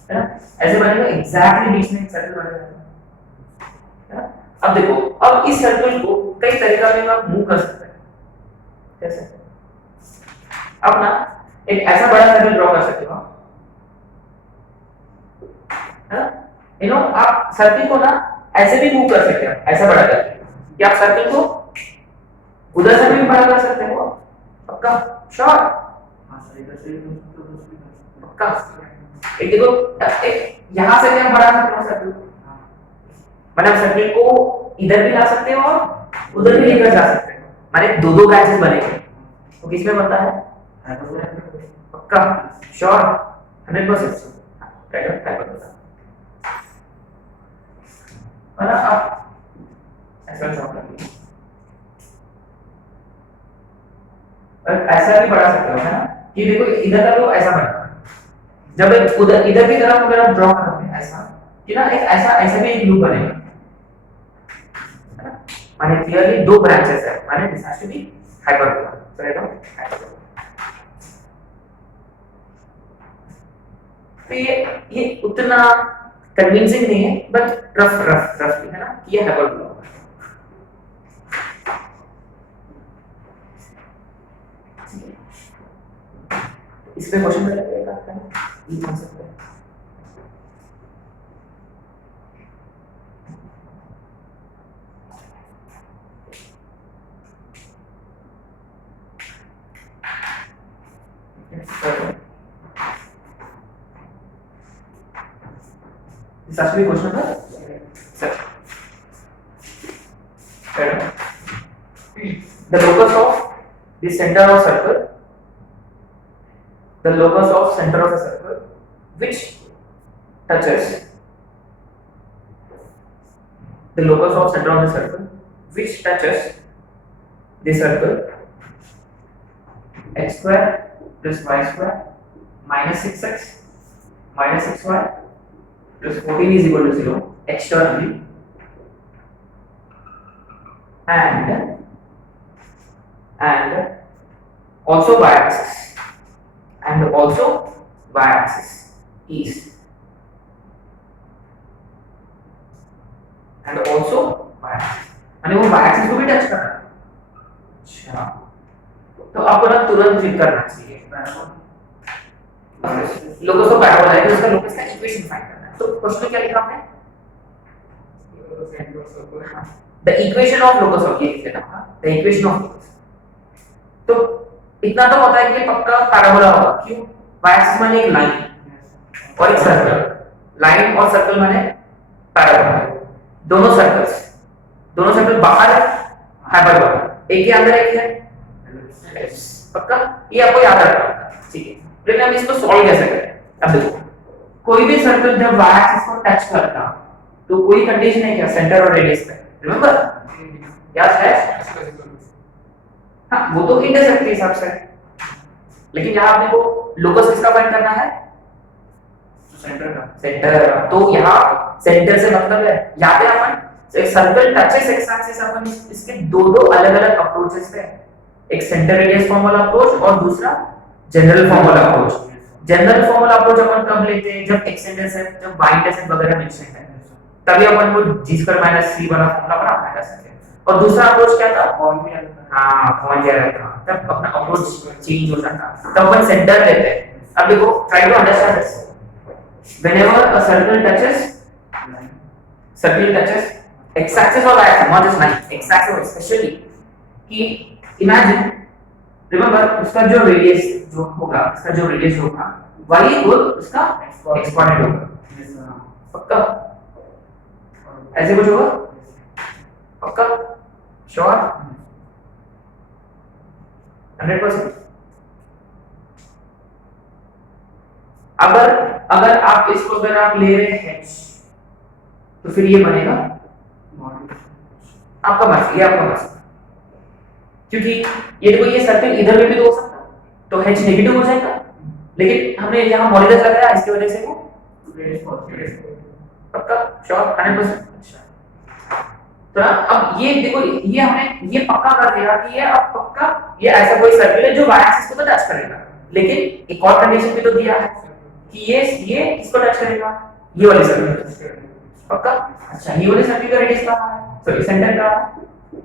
है ना, ऐसे बनेगा एग्जैक्टली बीच में एक सर्कल बनेगा, है ना, अब देखो अब इस सर्कल को कई तरीका में आप मूव कर सकते हैं, कैसे, अब ना एक ऐसा बड़ा सर्कल ड्रॉ कर सकते हो, है ना, यू नो आप सर्कल को ना ऐसे भी मूव कर सकते हो, ऐसा बड़ा करके कि आप सर्कल को उधर से भी बड़ा कर सकते हो, पक्का श्योर, हां सही से पक्का, एक देखो एक यहां से भी हम बढ़ा सकते हो सर्कल, मतलब सर्कल को इधर भी ला सकते हो और उधर भी लेकर जा सकते हो, माने दो ब्रांचेस बनेंगे, तो किसमें बनता है, पक्का श्योर 100%, राइट है बता, और आप ऐसा ड्रॉ करिए और ऐसा भी बढ़ा सकते हो, है ना, कि देखो इधर का तो ऐसा बनता है, जब एक उधर इधर की तरफ अगर आप ड्रॉ करते हैं ऐसा कि ना एक ऐसा भी एक लूप बनेगा, है ना, माने क्लियरली दो ब्रांचेस है, माने this has to be hyperbola, right हो, तो ये उतना कन्विंसिंग नहीं है बट रफ है ना, ये हाइपरबोला होगा, इसमें क्वेश्चन लगेगा आपका ये कॉन्सेप्ट है, This has to be question number 7. The locus of the center of circle, the locus of center of a circle which touches the locus of center of the circle which touches the circle x square plus y square minus 6x minus 6y plus 14 is equal to 0 externally and also y axis is and also y axis यानी वो y axis को भी touch कर रहा है। अच्छा तो आपको ना तुरंत फिल करना चाहिए लोकस ऑफ पैराबोला है उसका लोकस का इक्वेशन फाइंड करना है। तो क्वेश्चन में क्या लिखा हमने the equation of locus of ये लिखा था द इक्वेशन ऑफ लोकस। तो इतना तो पता है कि पक्का पैराबोला होगा क्यों y एक्सिस माने एक लाइन और एक सर्कल लाइन और सर्कल माने पैराबोला दोनों सर्कल बाहर है हाइपरबोला एक के अंदर एक है पक्का ये आपको याद रखना ठीक है। लेकिन हम इसको सॉल्व कैसे करें अब देखो कोई भी सर्कल जब y एक्सिस को टच करता तो कोई कंडीशन है क्या सेंटर और रेडियस पे रिमेंबर याद है हाँ वो तो इंटरसेक्ट के हिसाब से है लेकिन यहाँ आपने को लोकस किसका फाइंड करना है सेंटर तो यहाँ सेंटर से मतलब है यहाँ पे अपन एक सर्कल टचेस एक्स एक्सिस अपन इसके दो अलग-अलग अप्रोचेस पे एक सेंटर रेडियस फॉर्म वाला अप्रोच और दूसरा जनरल फॉर्म वाला अप्रोच। जनरल फॉर्म वाला अप्रोच अपन कब लेते हैं जब एक्स इंटरसेप्ट जब y इंटरसेप्ट वगैरह मिक्सिंग है तभी अपन को g2 - c वाला फॉर्मूला पर अप्लाई कर सकते हैं। और दूसरा अप्रोच क्या था पॉइंट दिया रहता तब अपना अप्रोच चेंज हो जाता तब अपन सेंटर लेते हैं। अब देखो try to understand this whenever a circle touches x axis or y axis not just line x axis especially कि imagine remember उसका जो रेडियस होगा y इक्वल उसका एक्सपोनेंट होगा पक्का ऐसे कुछ होगा पक्का श्योर 100%। अगर आप इसको अगर आप ले रहे हैं h तो फिर ये बनेगा आपका मर्जी क्योंकि ये देखो ये सर्कल इधर में भी तो हो सकता तो h नेगेटिव हो जाएगा लेकिन हमने यहाँ मॉड्यूलस लगाया इसकी वजह से वो पक्का श्योर 100%। तो अब ये देखो ये हमने ये पक्का कर दिया कि ये अब पक्का ये ऐसा कोई सर्कल है जो y एक्सिस को तो टच करेगा लेकिन एक और कंडीशन भी तो दिया है कि ये इसको टच करेगा ये वाले सर्कल पक्का। अच्छा ये वाले सर्कल का रेडियस कहां है सॉरी सेंटर का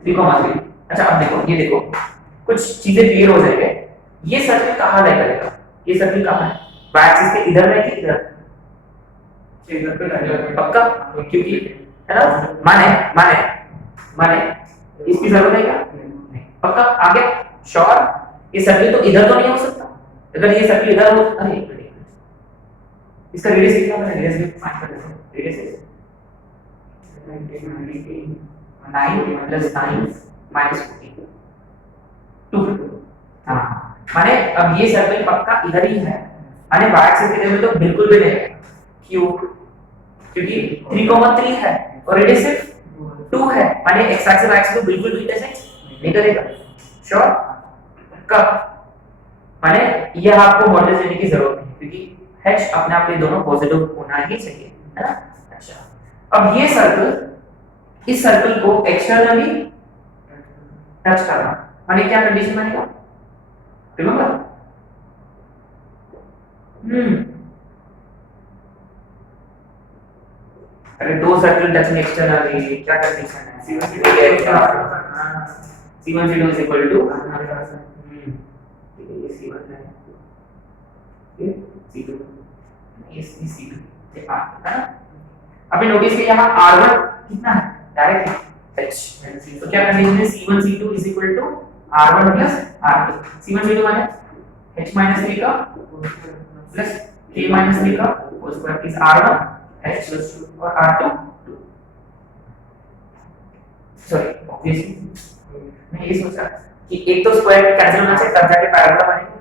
3,3। अच्छा अब देखो ये देखो कुछ चीजें क्लियर हो जाएंगे ये सर्कल कहां लाई करेगा ये सर्कल कहां है y एक्सिस के इधर है कि इधर पे पक्का क्योंकि है ना माने इसकी जरूरत है क्या नहीं पक्का आगे श्योर ये सर्कल तो इधर तो नहीं हो सकता अगर ये सर्कल इधर हो अरे इसका रेडियस कितना है रेडियस भी फाइंड कर लेते हैं रेडियस इज 9 प्लस 9 माइनस 14 2 हां माने अब ये सर्कल पक्का इधर ही है माने y एक्सिस के लेवल तो बिल्कुल भी नहीं है क्यों क्योंकि 3,3 है और रेडियस सिर्फ 2 है माने x एक्सिस y एक्सिस तो बिल्कुल भी इंटरसेक्ट नहीं करेगा श्योर कब माने ये आपको मॉडल लेने की जरूरत नहीं क्योंकि h अपने आप ये दोनों पॉजिटिव होना ही चाहिए है ना। अच्छा अब ये सर्कल इस सर्कल को एक्सटर्नली टच करना माने क्या कंडीशन बनेगा रिमेंबर अरे दो सर्कल टचिंग एक्सटर्नली क्या कंडीशन है C1 C2 is equal to ये C1 है ये C2 ये C2 ये है ना। अभी नोटिस किया यहाँ R1 कितना है डायरेक्ट h तो क्या कंडीशन है C1 C2 is equal to R1 plus R2 C1 C2 माने h minus 3 का plus k minus 3 का whole square is R1 h और R2 सॉरी ऑब्वियसली मैं ये सोचा कि एक तो स्क्वायर कैंसिल होना चाहिए तब जाके पैराबोला बनेगा।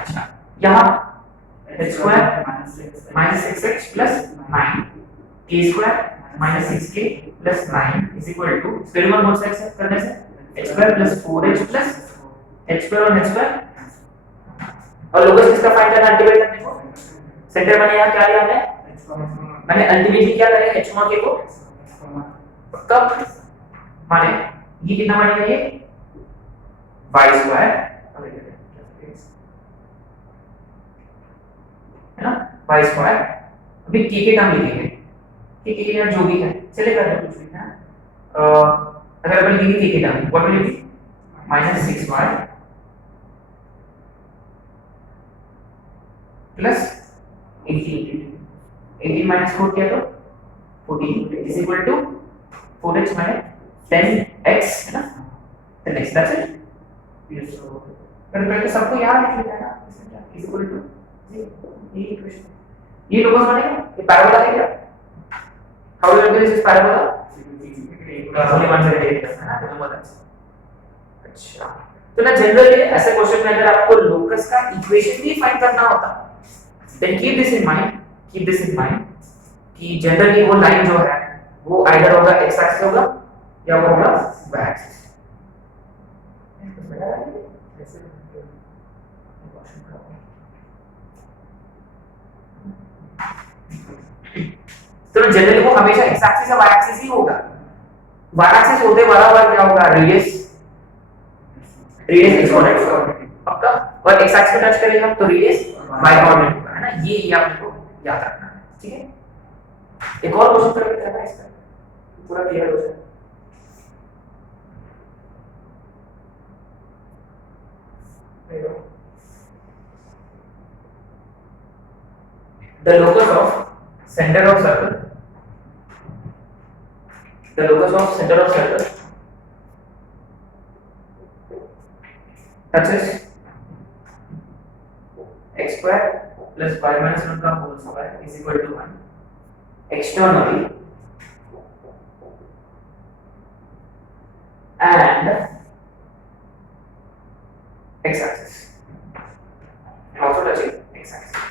अच्छा यहाँ h square minus 6x plus 9 k square minus 6k plus 9 is equal to square one both side से करने से h square plus 4h plus h square और h स्क्वायर और लोकस किसका फाइंड करना अल्टीमेट करने को सेंटर मैंने यहाँ क्या लिया मैंने अल्टीमेटली क्या करेगा h के को कब माने ये कितना बनेगा ये y स्क्वायर है ना y स्क्वायर अभी k के टर्म लिखेंगे k के या जो भी है चलेगा कुछ भी है अगर अपन लिखेंगे k के term what will be -6y plus 18 minus 4 क्या तो 14 is equal to 4h minus 10x है ना 10x दैट्स इट यस फिर पहले सबको याद रख लेना है ना इज इक्वल टू ये इक्वेशन ये लोगोस बनेगा ये पैराबोला है क्या how you this is parabola only one side है ना तो बहुत अच्छा तो ना जनरली ऐसे क्वेश्चन में अगर आपको लोकस का इक्वेशन भी फाइंड करना होता then keep this in mind कि जनरली वो लाइन जो है वो आइदर होगा x एक्सिस होगा या वो होगा y एक्सिस तो जनरली वो हमेशा x एक्सिस या y एक्सिस ही होगा y एक्सिस होते बराबर क्या होगा रेडियस एक्सपोनेंट पक्का और x एक्सिस को टच करेगा तो रेडियस y कोऑर्डिनेट होगा है ना ये आपको याद रखना है ठीक है एक और क्वेश्चन करके करना है इसका पूरा क्लियर हो जाए the locus of center of circle touches x square plus y minus 1 का whole square is equal to 1 externally and x axis and also touching x axis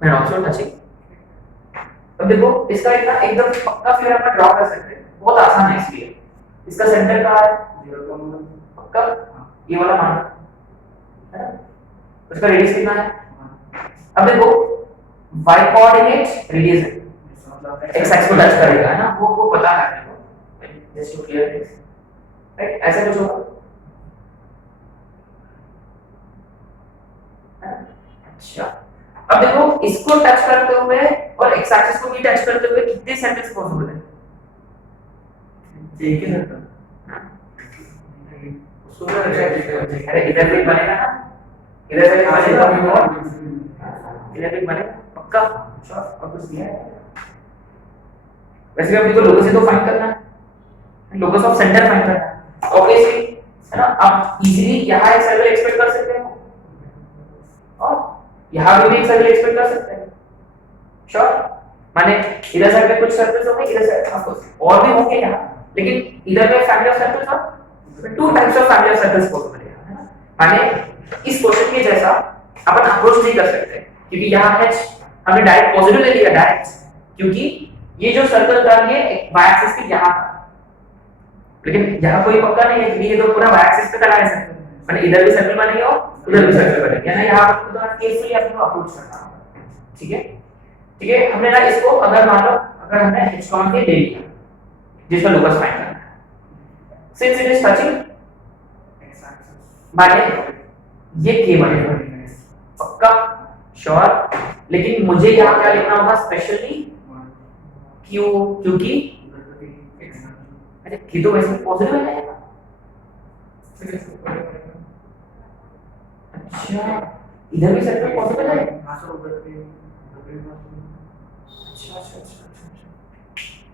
and also touching अब देखो इसका इतना एकदम पक्का फिगर अपन draw कर सकते हैं बहुत आसान है इसलिए इसका सेंटर का है 0 पक्का ये वाला मान है ना उसका रेडियस कितना है अब देखो y कोऑर्डिनेट रेडियस है x एक्सिस को टच करेगा है ना वो पता है मेरे को just to clear this right ऐसा कुछ होगा अच्छा अब देखो इसको टच करते हुए और x एक्सिस को भी टच करते हुए कितने सर्कल्स पॉसिबल है एक ही सर्कल उसको अरे इधर भी बनेगा ना इधर से बनेगा इधर भी बनेगा पक्का और कुछ नहीं है वैसे भी अपने को लोकस तो फाइंड करना है लोकस ऑफ सेंटर फाइंड करना है ऑब्वियसली है ना आप इजीली यहां एक सर्कल एक्सपेक्ट कर सकते हैं और यहां भी एक सर्कल एक्सपेक्ट कर सकते हैं श्योर माने इधर साइड पे कुछ सर्कल्स होंगे इधर साइड ऑफ कोर्स और भी होंगे यहां लेकिन इधर में फैमिली ऑफ सर्कल्स और two types of family of circles possible है ना माने इस क्वेश्चन के जैसा अपन अप्रोच नहीं कर सकते क्योंकि यहां h हमने डायरेक्ट पॉजिटिव ले लिया डायरेक्ट क्योंकि ये जो सर्कल था ये y एक्सिस के यहां था लेकिन यहां कोई पक्का नहीं है कि ये तो पूरा y एक्सिस पे करा है सर्कल माने इधर भी सर्कल बनेगा और उधर भी सर्कल बनेगा ना यहां पर तो केयरफुली आपको अप्रोच करना होगा ठीक है हमने ना इसको अगर मान लो अगर हमने h कॉमन के ले लिया जिसका लोकस फाइंड करना है since it is touching x axis माने ये k बनेगा पक्का श्योर लेकिन मुझे यहां क्या लिखना होगा स्पेशली q क्योंकि अरे q तो वैसे पॉजिटिव है अच्छा इधर भी सर्कल पॉसिबल है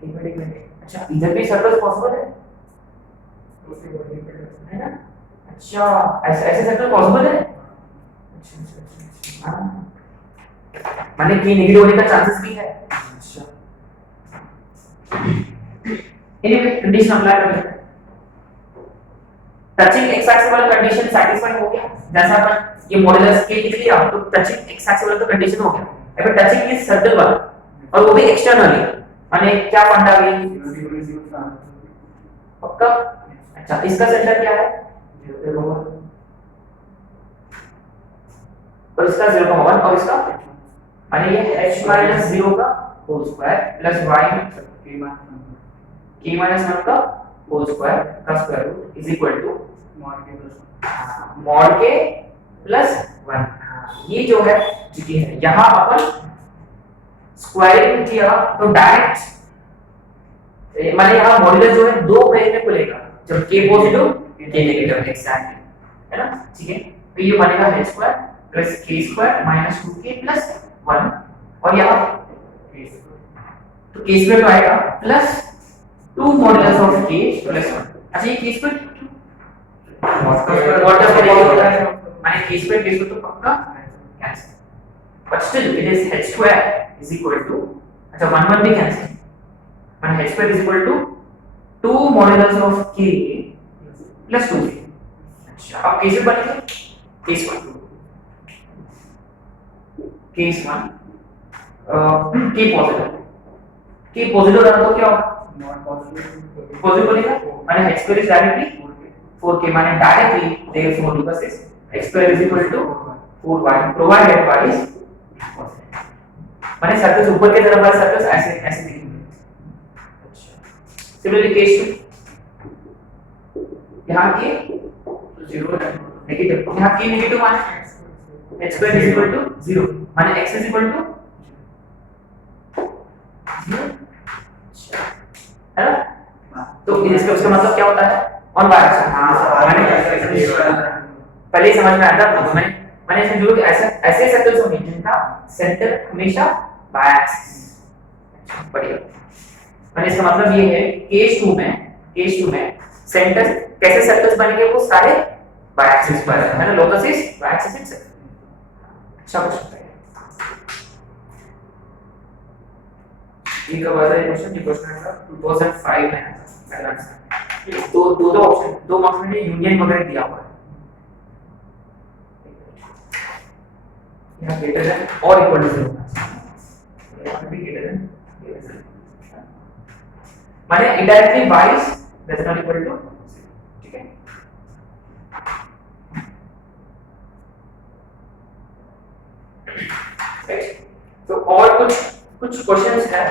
एक मिनट अच्छा इधर भी सर्कल पॉसिबल है ना अच्छा ऐसे ऐसे सर्कल पॉसिबल है अच्छा माने कि नेगेटिव होने का चांसेस भी है अच्छा एनीवे कंडीशन अप्लाई कर लेते हैं टचिंग x एक्सिस वाला कंडीशन सैटिस्फाई हो गया जैसा अपन ये मॉडुलस के लिख लिया तो टचिंग एक्स एक्सिस वाला तो कंडीशन हो गया। अगर टचिंग इस सर्कल वाला और वो भी एक्सटर्नली, माने क्या फंडा गई पक्का। अच्छा इसका सेंटर क्या है, और इसका 0,1 और इसका माने ये h माइनस 0 का whole square plus y k minus 1 का होल स्क्वायर का square root is equal to mod k plus 1। ये जो है चीजें है, यहां अपन स्क्वायरिंग किया तो डायरेक्ट माने यहां मॉड्यूलस जो है दो वेरिएबल को लेगा, जब k positive k negative exactly, है ना। ठीक है, तो ये बनेगा h square plus k square minus 2k plus 1 और यहाँ तो k स्क्वायर तो आएगा plus 2 modulus of k plus 1। अच्छा ये k square what does it माने k स्क्वायर तो पक्का cancel, but still it is h square is equal to, अच्छा 1 1 भी कैंसिल, माने h square is equal to 2 modulus of k plus 2k। अच्छा अब k से बनेगा k square case 1 k positive रहा तो क्या होगा, नॉट पॉजिटिव पॉजिटिव बनेगा, माने h square is directly 4k, माने directly therefore because is x square is equal to 4y provided y is positive, माने सर्कल ऊपर की तरफ वाले सर्कल ऐसे ऐसे दिखेंगे। अच्छा सिमिलरली केस 2 यहां k 0 नेगेटिव, यहां k नेगेटिव माने h square is equal to 0 माने x is equal to 0, है ना। तो इसका उसका मतलब क्या होता है ऑन बाय एक्सिस। हां पहले समझ में आया था, मैंने इसमें जो ऐसे ऐसे सर्कल्स होंगे जिनका सेंटर हमेशा बाय एक्सिस, बढ़िया। मैंने इसका मतलब ये है केस 2 में सेंटर कैसे सर्कल्स बनेंगे, वो सारे बाय एक्सिस पर है ना, locus is by Axis itself. अच्छा क्वेश्चन है ये, कब आता है क्वेश्चन, ये क्वेश्चन आया 2005 में आया था। दो ऑप्शन, दो मार्क्स में यूनियन वगैरह दिया हुआ है, यहाँ ग्रेटर देन और इक्वल टू 0 यहाँ भी ग्रेटर देन, माने indirectly y is less than equal to, ठीक है। राइट, तो और कुछ क्वेश्चंस है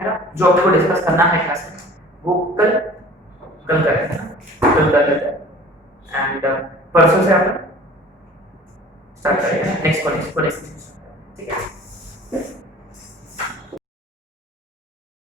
ना जो आपको डिस्कस करना है क्लास में, वो कल करेंगे ना, कल कर लेते हैं एंड परसों से अपन स्टार्ट करेंगे नेक्स्ट, ठीक है।